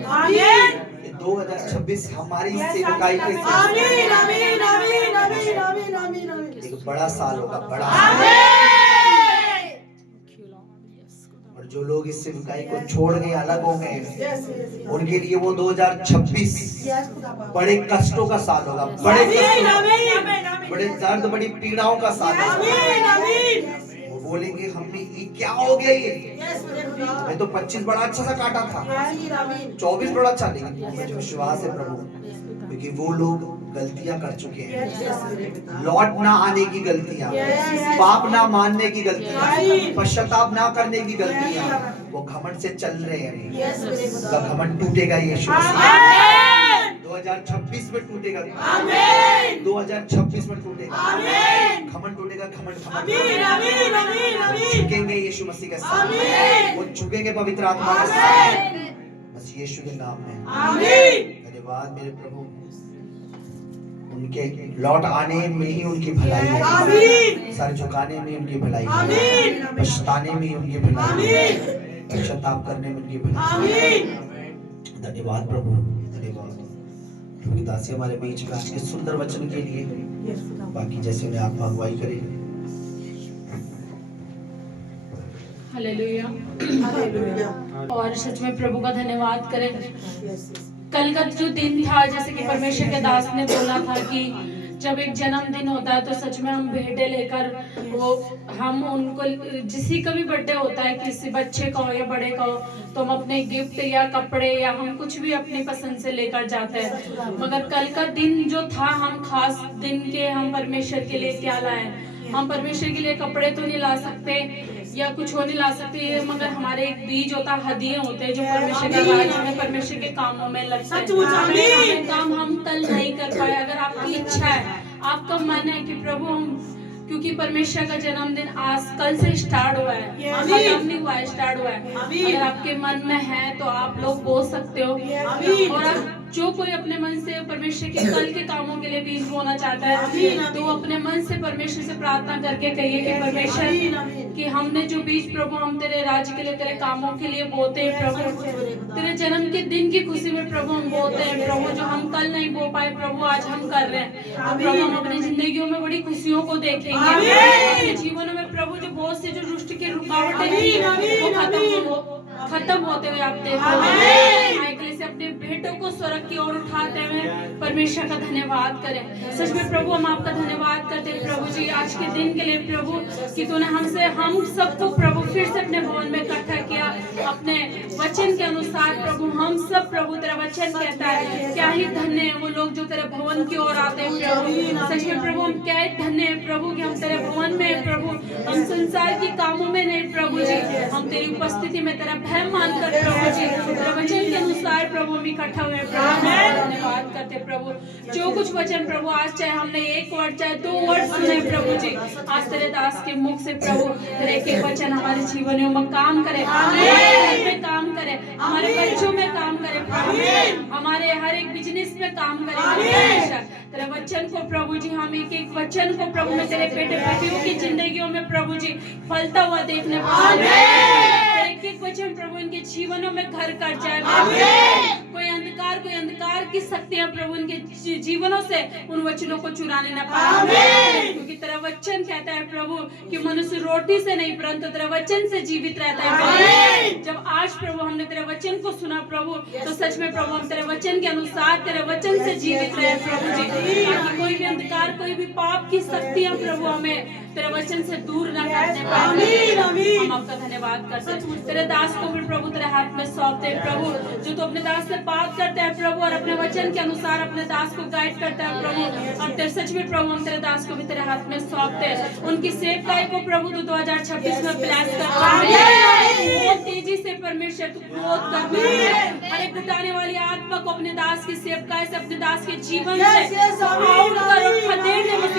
2026 हमारी सेवकाई के एक बड़ा साल होगा, बड़ा। और जो लोग इस सेवकाई को छोड़ के अलग हो गए, उनके लिए वो 2026 बड़े कष्टों का साल होगा, बड़े कष्टों, बड़े दर्द, बड़ी पीड़ाओं का साल होगा। वो बोलेंगे हमने ये क्या हो गया, ये मैं तो 25 बड़ा अच्छा सा काटा था, 24 बड़ा अच्छा, लेकिन मुझे विश्वास है प्रभु, क्योंकि वो लोग गलतियां कर चुके हैं, लौट ना आने की गलतियां, पाप ना मानने की गलतियां, पश्चाताप ना करने की गलतियां, वो घमंड से चल रहे हैं। उसका घमंड टूटेगा यीशु मसीह 2026 में टूटेगा, 2026 में टूटेगा, घमंड टूटेगा, घमंड झुकेंगे यीशु मसीह के सामने, वो झुकेंगे पवित्र आत्मा के सामने, बस यीशु के नाम में। धन्यवाद मेरे प्रभु, उनके लौट आने में ही उनकी भलाई है, सर झुकाने में उनकी भलाई है, पछताने में उनकी भलाई है, पश्चाताप करने में उनकी भलाई है। धन्यवाद प्रभु, धन्यवाद क्योंकि दासी हमारे बीच में आज के सुंदर वचन के लिए, बाकी जैसे उन्हें आत्मा अगुवाई करे। हालेलुया। और सच में प्रभु का धन्यवाद करें। कल का जो दिन था, जैसे कि परमेश्वर के दास ने बोला था कि जब एक जन्मदिन होता है तो सच में हम भेंटे लेकर, वो हम उनको, जिसी का भी बर्थडे होता है, किसी बच्चे का हो या बड़े का हो, तो हम अपने गिफ्ट या कपड़े या हम कुछ भी अपनी पसंद से लेकर जाते हैं। मगर कल का दिन जो था, हम खास दिन के हम परमेश्वर के लिए क्या लाए? हम परमेश्वर के लिए कपड़े तो नहीं ला सकते या कुछ हो नहीं ला सकते, मगर हमारे एक बीज होता, हदिये होते हैं जो परमेश्वर के राज्य में, परमेश्वर के कामों में लगते हैं। काम हम कल नहीं कर पाए। अगर आपकी इच्छा है, आपका मन है कि प्रभु हम, क्योंकि परमेश्वर का जन्मदिन आज कल से स्टार्ट हुआ है, खत्म नहीं हुआ है, स्टार्ट हुआ है। अगर आपके मन में है तो आप लोग बोल सकते हो। और आप जो कोई अपने मन से परमेश्वर के कल के कामों के लिए बीज बोना चाहता है, तो अपने मन से परमेश्वर से प्रार्थना करके कहिए कि परमेश्वर, कि हमने जो बीज प्रभु हम तेरे राज्य के लिए, तेरे कामों के लिए बोते हैं प्रभु, तेरे जन्म के दिन की खुशी में प्रभु हम बोते हैं प्रभु, जो हम कल नहीं बो पाए प्रभु आज हम कर रहे हैं। प्रभु हम अपनी जिंदगियों में बड़ी खुशियों को देखेंगे, अपने जीवनों में प्रभु जो बहुत से जो रुष्ट की रुकावटें थी वो खत्म होते हुए आप देखोगे। से अपने भेंटों को स्वर्ग की ओर उठाते हुए परमेश्वर का धन्यवाद करें। सच में प्रभु हम आपका धन्यवाद करते हैं प्रभु जी, आज के दिन के लिए प्रभु, कि तूने हमसे, हम सबको प्रभु फिर से अपने भवन में इकट्ठा किया अपने वचन के अनुसार। प्रभु हम सब प्रभु, तेरा वचन कहता है क्या ही धन्य है वो लोग जो तेरे भवन की ओर आते हैं प्रभु। सच में प्रभु हम क्या ही धन्य है प्रभु कि हम तेरे भवन में है प्रभु, हम संसार की कामों में नहीं प्रभु जी, हम तेरी उपस्थिति में तेरा भय मानकर प्रभु जी, तेरे वचन के अनुसार प्रभु हम इकट्ठा हुए प्रभु, धन्यवाद करते प्रभु। जो कुछ वचन प्रभु आज चाहे हमने एक वर्ड चाहे दो वर्ड सुने प्रभु जी, आज तेरे दास के मुख से प्रभु तेरे एक वचन हमारे जीवनों में काम करे, हमारे घर में काम करे, हमारे बच्चों में काम करे प्रभु, हमारे हर एक बिजनेस में काम करे। तेरे वचन को प्रभु जी, हम एक एक वचन को प्रभु में तेरे बेटे बेटियों की जिंदगियों में प्रभु जी फलता हुआ देखने पाए। एक एक वचन प्रभु इनके जीवनों में घर कर जाए। कोई अंधकार की शक्तियां प्रभु इनके जीवनों से उन वचनों को चुराने न पाए, क्योंकि तेरा वचन कहता है प्रभु कि मनुष्य रोटी से नहीं परंतु तेरे वचन से जीवित रहता है। जब आज प्रभु हमने तेरे वचन को सुना प्रभु, तो सच में प्रभु हम तेरे वचन के अनुसार तेरे वचन से जीवित रहे प्रभु जी, ताकि कोई भी अंधकार, कोई भी पाप की शक्तियां प्रभु हमें तेरे वचन से दूर न करने पाए। हम आपका धन्यवाद करते हैं। तेरे दास को भी प्रभु तेरे हाथ में सौंपते हैं प्रभु, जो तो अपने दास से बात करता है प्रभु और अपने वचन के अनुसार अपने दास को गाइड करता है प्रभु, और तेरे सच में प्रभु हम तेरे दास को भी तेरे हाथ में सौंपते हैं। उनकी सेवकाई को प्रभु तू 2026 में ब्लेस कर, बहुत तेजी से परमेश्वर तू ग्रोथ कर, हर एक घटाने वाली आत्मा को अपने दास की सेवकाई से, अपने दास के जीवन से आउट कर और खदेड़ने में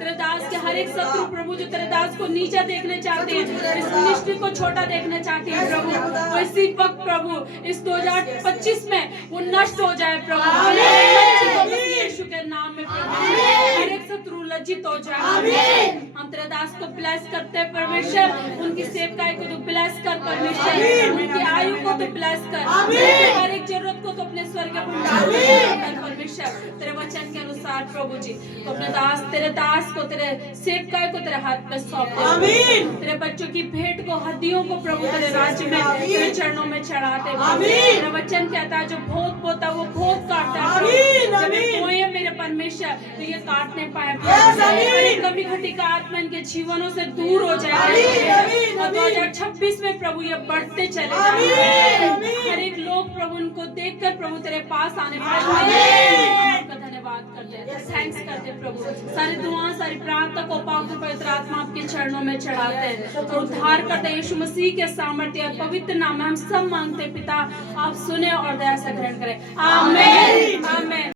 तेरे दास के हर एक शत्रु प्रभु जो तेरे दास को नीचा देखने चाहते हैं, इस मिनिस्ट्री को छोटा देखना चाहते हैं प्रभु, वो इसी वक्त प्रभु इस 2025 में वो नष्ट हो जाए प्रभु, यीशु के नाम में प्रभु हर एक शत्रु लज्जित हो जाए। हम तेरे दास को ब्लेस करते हैं परमेश्वर, उनकी सेवकाई को तो ब्लेस कर परमेश्वर, उनकी आयु को तो ब्लेस कर, हर एक जरूरत को तो अपने स्वर्ग भंडार में परमेश्वर परमेश्वर तेरे वचन के अनुसार प्रभु जी तो अपने दास तेरे दास को तेरे सेवकाय को तेरे हाथ में सौंप दे आमीन। तेरे बच्चों की भेंट को हड्डियों को प्रभु तेरे राज्य में तेरे चरणों में चढ़ाते प्रभु। आमीन। तेरा वचन कहता है जो भोत बोता वो भोत काटता है प्रभु। आमीन, जब ये आमीन। बोए मेरे परमेश्वर तो ये काट नहीं पाए यस, आमीन। हर एक कमी घटी का आत्मा इनके जीवनों से दूर हो जाए आमीन, आमीन, और आमीन। 2026 में प्रभु ये बढ़ते चले आमीन, जाएं। आमीन। हर एक लोग प्रभु उनको देखकर प्रभु तेरे पास आने पाए आमीन। हम आपका धन्यवाद करते हैं थैंक्स करते हैं प्रभु सारी दुआएं सारी प्रार्थना को पवित्र पवित्र आत्मा आपके चरणों में चढ़ाते हैं और उद्धार करते हैं यीशु मसीह के सामर्थ्य और पवित्र नाम में हम सब मांगते हैं पिता आप सुने और दया से ग्रहण करें आमीन आमीन।